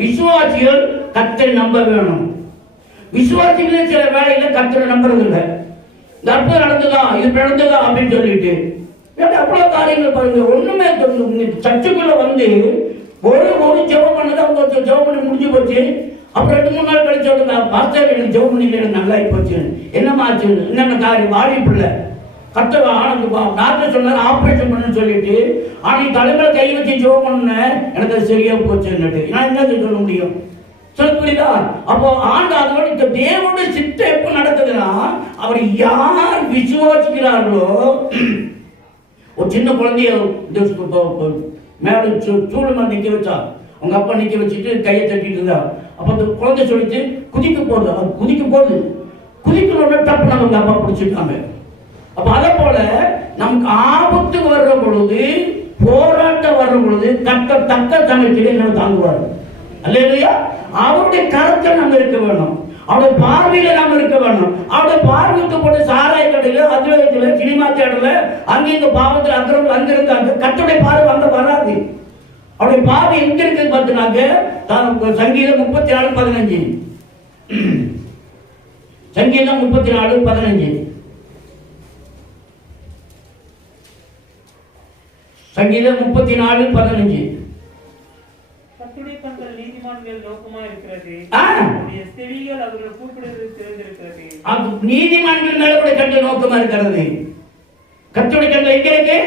விசுவாசிகள் கர்த்தரை நம்ப வேணும். விசுவாசிகளே சில வேலையில கர்த்தரை நம்புறது இல்லை. இந்த அற்புதம் நடந்ததா, இது நடந்ததா அப்படின்னு சொல்லிட்டு அவ்வளவு காரியங்கள் பாருங்க. ஒண்ணுமே சர்ச்சுக்குள்ள வந்து ஒரு ஜெபம் பண்ணது, அவங்க ஜெபம் பண்ணி முடிஞ்சு போச்சு. அப்புறம் 2-3 நாள் கழிச்சு சொல்லுங்க, பாஸ்டர் எனக்கு ஜெபம் பண்ணி எனக்கு நல்லா போச்சு. என்னமாச்சு, என்னென்ன காரியம், வாடிப்புல கர்த்தர் டாக்டர் சொன்னார் ஆப்ரேஷன் பண்ணு சொல்லிட்டு, ஆனா தலைமையில கை வச்சு ஜெபம் பண்ண எனக்கு அது சரியா போச்சுன்னுட்டு நான் என்ன சொல்ல முடியும்? சொல்ல புரியுதா? அப்போ ஆண்டாதோட இந்த தேவனுடைய சித்தம் எப்ப நடக்குதுன்னா, அவர் யார் விசுவாசிக்கிறார்களோ. ஒரு சின்ன குழந்தைய மேல சூழமா நிக்க வச்சா, அவங்க அப்பா நிக்க வச்சுட்டு கையை தட்டிட்டு இருந்தா. அப்ப அந்த குழந்தை சொல்லிச்சு குதிக்க போகுது, அது குதிக்க போகுது. குதிக்கணும்னா டப்பு நம்ம அப்பா பிடிச்சிருக்காங்க. அப்ப அதை போல நமக்கு ஆபத்து வர்ற பொழுது, போராட்டம் வர்ற பொழுது கர்த்தர் தக்க சமயத்திலே நம்ம தாங்குவார். அல்லேலூயா. அவருடைய கருத்தை நம்ம இருக்க வேணும், அவருடைய பார்வையில நம்ம இருக்க வேணும். அவருடைய பார்வைக்கு போட்டு சாராய கடையில, அத்வைத்துல, சினிமா தேடல, அங்கே இந்த பாவத்தில் அங்கிருந்து அங்க இருந்தாங்க. கர்த்தருடைய பார்வை அங்க வராது. அவருடைய பார்வை எங்க இருக்குன்னு பார்த்தினாக்க சங்கீதம் 34:15. சங்கீதம் 34:15. சங்கீதம் 34:15. கர்த்தருடைய கண்கள் நீதிமான்கள் நோக்கமா இருக்கிறது, செவிகள் அவர்கள் கூப்பிடுவது திறந்திருக்கிறது. நீதிமான்கள் மேல கூட கண்கள் நோக்கமா இருக்கிறது. கர்த்தருடைய கண்கள் எங்க இருக்கு?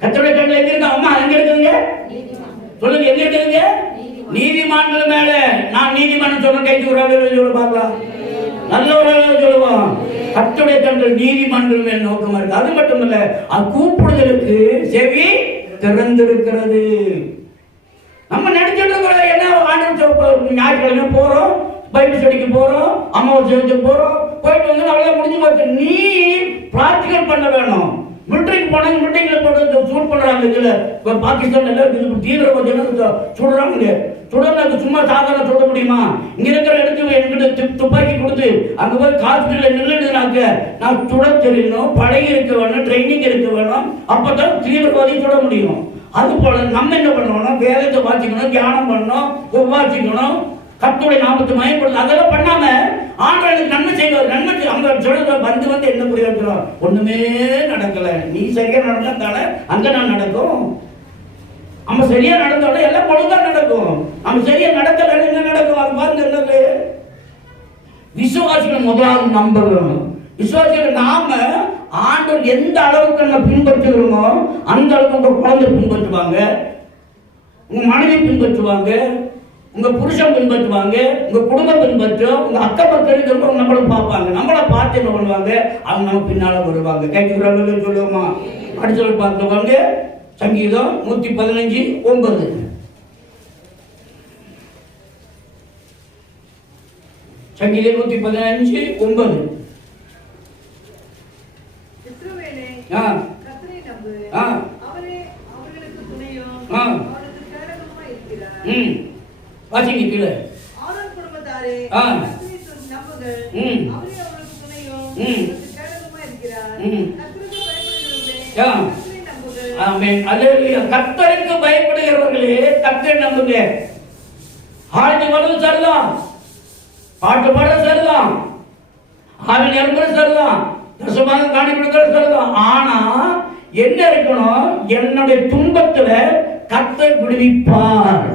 கர்த்தருடைய கண்கள் எங்க இருக்கு? அம்மா எங்க இருக்குதுங்க? சொல்லுங்க, எங்க இருக்குதுங்க? நீதிமான்கள் மேல. நான் நீதிமான் சொல்ல கைக்கு ஒரு அளவு சொல்ல பார்க்கலாம், நல்ல ஒரு அளவு சொல்லுவோம். கர்த்தருடைய கண்கள் நீதிமான்கள் மேல் நோக்கமா இருக்கு. அது மட்டும் இல்ல, அது கூப்பிடுதலுக்கு செவி திறந்திருக்கிறது. நம்ம நினைச்சிட்டு இருக்கிறோம் என்ன, ஆண்டவர் ஞாயிற்றுக்கிழமை போறோம், பைபிள் ஸ்டடிக்கு போறோம், அம்மாவை சேர்த்து போறோம், போயிட்டு வந்து அவ்வளவு முடிஞ்சு போச்சு. நீ பிராக்டிகல் பண்ண வேணும். மிலிட்டரிக்கு போனாங்க, மிலிட்டரியில போட்டு சூட் பண்றாங்க. இதுல பாகிஸ்தான் தீவிரவாத சுடுறாங்க. சுடனாக்கு சும்மா சாதாரண சுட முடியுமா? இங்க இருக்கிற இடத்துல என்கிட்ட துப்பாக்கி கொடுத்து அங்க போய் ஹாஸ்பிட்டல்ல நின்றுனாக்க நான் சுட தெரியணும், பழகி இருக்க வேணும், ட்ரைனிங் இருக்க வேணும். அப்பதான் தீவிரவாதியை சுட முடியும். அது போல நம்ம என்ன பண்ணணும், வேதத்தை வாசிக்கணும், தியானம் பண்ணணும், உபவாசிக்கணும், கர்த்தருடைய நாமத்தை மயப்படுத்த. அதெல்லாம் பண்ணாம ஆண்டவருக்கு நன்மை செய்வார். நன்மை அவங்க சொல்ற வந்து என்ன புரியும்? ஒண்ணுமே நடக்கல. நீ சரியா நடந்தாலே அங்க நான் நடக்கும். நம்ம சரியா நடந்தோட எல்லாம் ஒழுங்கா நடக்கும். நம்ம சரியா நடக்கல என்ன நடக்கும்? அது பாருங்க என்னது. விசுவாசிகள் முதலாவது நம்பணும். விசுவாசிகள் நாம ஆண்டவர் எந்த அளவுக்கு நம்ம பின்பற்றுகிறோமோ அந்த அளவுக்கு உங்க குழந்தை பின்பற்றுவாங்க, உங்க மனைவி பின்பற்றுவாங்க, உங்க புருஷன் பின்பற்றுவாங்க, உங்க குடும்பம் பின்பற்றும், உங்க அக்க பக்கம் இருக்கிறவங்க நம்மள பார்ப்பாங்க. நம்மள பார்த்து என்ன பண்ணுவாங்க? அவங்க நம்ம பின்னால வருவாங்க. கைக்கு சொல்லுவோமா? அடுத்த பார்த்துவாங்க. சங்கீதம் 115:9. சங்கீதம் 115:9. வாசிங்க கீழே. ஆரோன் குடும்பத்தாரே நம்புங்கள், அவரே அவருக்கு துணையும் கேடகமா இருக்கிறார். கர்த்தருக்கு பயப்படுகிறவர்களே நம்புங்கள். ஆமென். அல்லேலூயா. கர்த்தருக்கு பயப்படுகிறவர்களே கர்த்தரை நம்புங்க. ஆழ்ந்து வளர்ந்து சரிதான், பாட்டு பாட சரிதான், ஆவி நிரம்புற சரிதான், தசமாக காணி கொடுக்கிற சரிதான். ஆனா என்ன இருக்கணும்? என்னுடைய துன்பத்துல கர்த்தர் விடுவிப்பார்.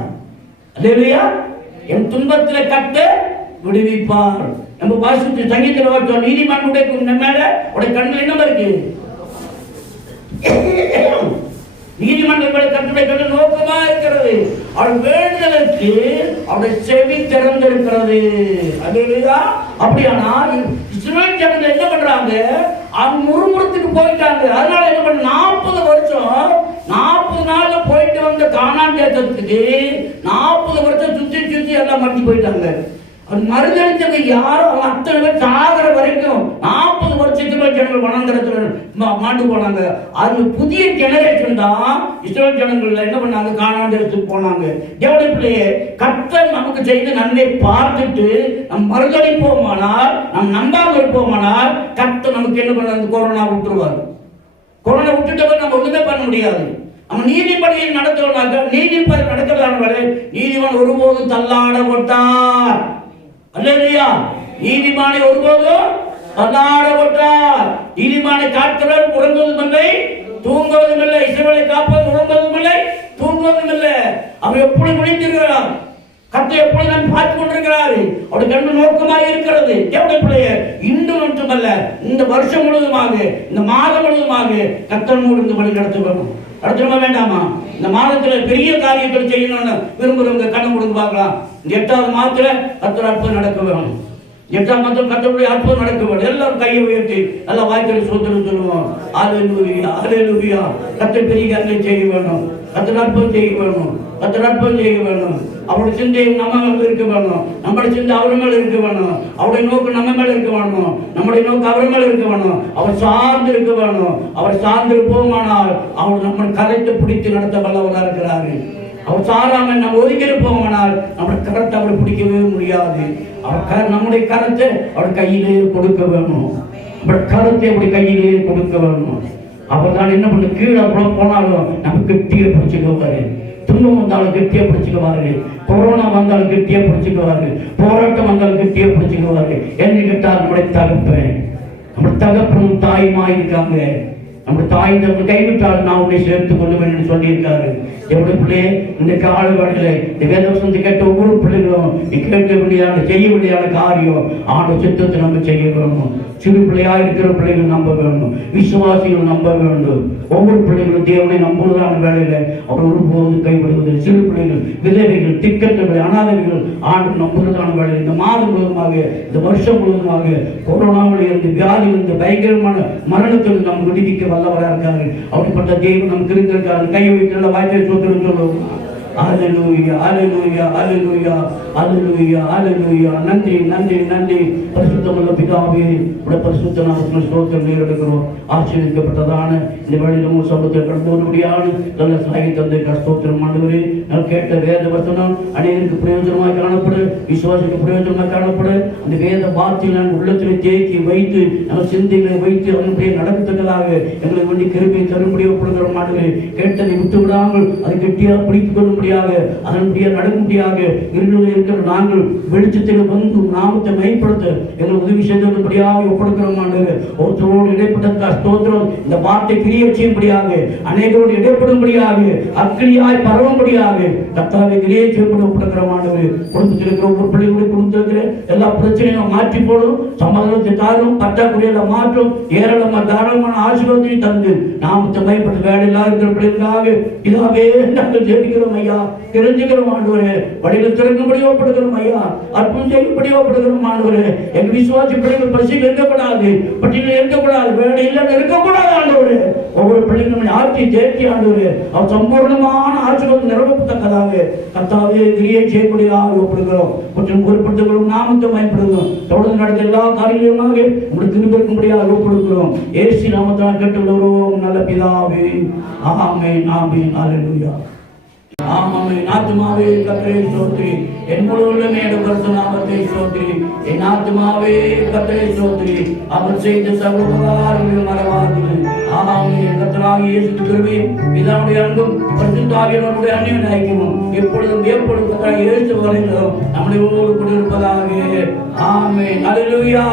அல்லேலூயா. என் துன்பத்துல கர்த்தர் விடுவிப்பார். நம்ம வாசித்து சங்கீதத்துல பார்த்தோம், நீதிமானுடைய மேல உடைய கண்கள் என்ன இருக்கு? நீதிமன்றம் கர்த்தருடைய கண்கள் நோக்கமா இருக்கிறது. அவள் வேண்டுதலுக்கு அவருடைய செவி திறந்திருக்கிறது. அல்லேலூயா. அப்படியானால் இஸ்ரவேல் ஜனங்கள் என்ன பண்றாங்க? அவங்க முறுமுறுத்துக்கு போயிட்டாங்க. அதனால என்ன பண்ண 40 வருஷம் 40 நாள்ல போயிட்டு வந்த கானான் தேசத்துக்கு 40 வருஷம் சுத்தி எல்லாம் மறைஞ்சு போயிட்டாங்க. மறுதளிச்சவங்க யாரும் அவங்க அத்தனை பேர் சாகர வரைக்கும் 40 வருஷத்துக்கு ஜனங்கள் வனாந்தரத்துல மாண்டு போனாங்க. அது புதிய ஜெனரேஷன் தான் இஸ்ரவேல் ஜனங்கள்ல என்ன பண்ணாங்க, கானான் தேசத்துக்கு போனாங்க. தேவனுடைய கர்த்தர் நமக்கு செய்த நன்மை பார்த்துட்டு நம் மறுதளிப்போமானால், நம் நம்பாமல் இருப்போமானால் கர்த்தர் நமக்கு என்ன பண்ண கொரோனா விட்டுருவார். கொரோனா விட்டுட்டவங்க நம்ம ஒண்ணுமே பண்ண முடியாது. நம்ம நீதிபதியில் நடத்தவனாக நீதிபதி நடக்கிறதான நீதிமன் ஒருபோதும் தள்ளாட விட்டார். அல்லேலூயா. நீதிமானை ஒருபோதும் தள்ளாட விட்டார். நீதிமானை காக்கிறவர் உறங்குவதும் இல்லை, தூங்குவதும் இல்லை. இஸ்ரவேலை காப்பது உறங்குவதும் இல்லை, தூங்குவதும் இல்லை. அவர் எப்பொழுது விழித்திருக்கிறார், கர்த்தர் எப்பொழுது நான் பார்த்து கொண்டிருக்கிறார். அவருடைய கண்ணு நோக்கமாக இருக்கிறது. தேவனுடைய பிள்ளையே, இன்று மட்டுமல்ல, இந்த வருஷம் முழுவதுமாக, இந்த மாதம் முழுவதுமாக கர்த்தர் மூடு வழி நடத்துவோம். அடுத்த வேண்டாமா? இந்த மாதத்துல பெரிய காரியங்கள் செய்யணும்னு விரும்புறவங்க கண்ணை கொடுத்து பார்க்கலாம். இந்த 8வது மாதத்துல கர்த்தர் அற்புதம் நடக்க வேணும். 8ஆம் மாதம் கர்த்தருடைய அற்புதம் நடக்க வேணும். எல்லாரும் கையை உயர்த்தி நல்லா வாய்க்கல் சோதனை சொல்லுவோம். அல்லேலூயா, அல்லேலூயா. கர்த்தர் பெரிய காரியம் செய்ய வேணும், கர்த்தர் அற்புதம் செய்ய வேணும், கர்த்தர் அற்புதம் செய்ய வேணும். அவருடைய சிந்தை நம்ம மேல இருக்க வேணும், நம்முடைய சிந்தை அவர் மேல இருக்க வேணும். அவருடைய நோக்கு நம்ம மேல இருக்க வேணும், நம்முடைய நோக்கு அவர் மேல இருக்க வேணும். அவர் சார்ந்து இருக்க வேணும். அவர் சார்ந்து இருப்போமானால் அவர் நம்ம கரைத்து பிடித்து நடத்த வல்லவராக இருக்கிறாரு. அவர் சாராம நம்ம ஒதுக்கி இருப்போமானால் நம்முடைய கரத்தை அவர் பிடிக்கவே முடியாது. அவர் நம்முடைய கரத்தை அவர் கையிலே கொடுக்க வேணும். கரத்தை அப்படி கையிலே கொடுக்க வேணும். அவர் தான் என்ன பண்ண கீழே போனாலும் நம்ம கெட்டியை பிடிச்சுக்குவாரு. துன்பம் வந்தாலும் கெட்டியை பிடிச்சுக்குவாரு. கொரோனா வந்தாலும் கெட்டியை பிடிச்சுக்குவாரு. போராட்டம் வந்தாலும் கெட்டியை பிடிச்சுக்குவாரு. என்ன கேட்டால் நம்முடைய தகப்பன், நம்முடைய தகப்பனும் தாயுமா இருக்காங்க. நம்ம தாய் தந்தை கைவிட்டால் நான் உன்னை சேர்த்துக் கொள்ளுவேன் என்று சொல்லியிருக்காரு. எவ்வளவு பிள்ளையே, இந்த காலகட்டத்தில் இந்த வேதவசனத்தை கேட்ட ஒவ்வொரு பிள்ளைகளும் கேட்க வேண்டியதான செய்ய வேண்டியதான காரியம் ஆண்டு சித்தத்தை நம்ம செய்ய வேணும். சிறு பிள்ளையா இருக்கிற பிள்ளைகள் நம்ப வேண்டும், விசுவாசிகள் நம்ப வேண்டும். ஒவ்வொரு பிள்ளைகளும் தேவனை நம்புவதான வேலையில அவர் ஒருபோது கைவிடுவது. சிறு பிள்ளைகள், விதவைகள், திக்கற்றவர்கள், அனாதைகள் ஆண்டு நம்புவதான வேலையில் இந்த மாதம் முழுவதுமாக, இந்த வருஷம் முழுவதுமாக கொரோனாவில் இருந்து, வியாதியில் இருந்து, பயங்கரமான மரணத்தில் நம்ம விடுவிக்க வல்லவராக இருக்காரு. அப்படிப்பட்ட தெய்வம் நமக்கு இருக்கிறாரு. கையை வைத்து வாய்ப்பை சொல்லுவோம் சொல்லுவோம். அல்லேலூயா, அல்லேலூயா, அல்லேலூயா, அல்லேலூயா, அல்லேலூயா. நன்றி, நன்றி, நன்றி. பரிசுத்தமுள்ள பிதாவே, உடைய பரிசுத்த நாமத்தில் ஸ்தோத்திரம் நேரிடுகிறோம். ஆசீர்வதிக்கப்பட்டதான இந்த வேளையிலும் சமூகத்தை கடந்து வரும்படியான நல்ல சாகி தந்தை ஸ்தோத்திரம் ஆண்டவரே. நான் கேட்ட வேத வசனம் அநேகருக்கு பிரயோஜனமாக காணப்படு, விசுவாசிக்கு பிரயோஜனமாக காணப்படு. அந்த வேத வார்த்தையை நான் உள்ளத்திலே தேக்கி வைத்து, நம்ம சிந்தைகளை வைத்து அதனுடைய நடக்கத்தக்கதாக எங்களை வேண்டி கிருபையை தரும்படி ஒப்படுகிறோம் ஆண்டவரே. கேட்டதை விட்டு விடாமல் அதை கெட்டியாக பிடித்துக் கொள்ளும்படியாக, அதனுடைய நடக்கும்படியாக இருளில் இருக்கிற நாங்கள் வெளிச்சத்தில் வந்து நாமத்தை மைப்படுத்த எங்களை உதவி செய்தபடியாக ஒப்படுகிறோம் ஆண்டவரே. ஒருத்தரோடு இடைப்பட்ட ஸ்தோத்திரம். இந்த வார்த்தை கிரியை செய்யும்படியாக, அநேகரோடு இடைப்படும்படியாக, அக்கினியாய் பரவும்படியாக கர்த்தாவே கிரியை செய்யப்பட ஒப்படுகிறோம் ஆண்டவரே. குடும்பத்தில் இருக்கிற ஒவ்வொரு பிள்ளைகளுடைய குடும்பத்தில் எல்லா பிரச்சனையும் மாற்றி போடும், சமாதானத்தை தாரும், பற்றாக்குறையில மாற்றும், ஏராளமான தாராளமான ஆசீர்வாதத்தை தந்து நாமத்தை மைப்பட்ட வேலையில்லா இருக்கிற பிள்ளைகளாக இதாவே நாங்கள் ஜெபிக்கிறோம் ஐயா. தெரிஞ்சுக்கிறோம் ஆண்டவரே. வழியில் திறக்கும்படி ஒப்படுகிறோம் ஐயா. அற்புதம் செய்யும்படி ஒப்படுகிறோம் ஆண்டவரே. எங்கள் விசுவாசி பிள்ளைகள் பசியில் இருக்கக்கூடாது, பட்டியலில் இருக்கக்கூடாது, வேலையில் இருக்கக்கூடாது ஆண்டவரே. ஒவ்வொரு பிள்ளைகளும் ஆட்சி தேர்ச்சி ஆண்டவரே, அவர் சம்பூர்ணமான ஆசீர்வாதம் நிரப்பத்தக்கதாக கர்த்தாவே கிரியை செய்யக்கூடியதாக ஒப்படுகிறோம். கொஞ்சம் பொறுப்படுத்துகிறோம், நாமத்தை பயன்படுகிறோம். தொடர்ந்து நடந்த எல்லா காரியமாக உங்களுக்கு திரும்பிருக்கும்படியாக ஒப்படுகிறோம். இயேசு நாமத்தால் கேட்டுள்ளவரோம் நல்ல பிதாவே. ஆமென், ஆமென், அல்லேலூயா. ஆமென். ஆத்துமாவே கர்த்தரை ஸ்தோத்திரி, என் முழு உள்ளமே பரிசுத்த நாமத்தை ஸ்தோத்திரி. என் ஆத்துமாவே கர்த்தரை ஸ்தோத்திரி, அவர் செய்த சகல உபகாரங்களையும் மறவாதீர்கள். ஆமென். கர்த்தராகிய இயேசு கிறிஸ்துவின் பிதாவுடைய அன்பும் பரிசுத்த ஆவியானவருடைய அன்பின் ஐக்கியமும் எப்பொழுதும் கர்த்தராகிய இயேசு வரையிலும் நம்மளோடு கூட இருப்பதாக. ஆமென். அல்லேலூயா.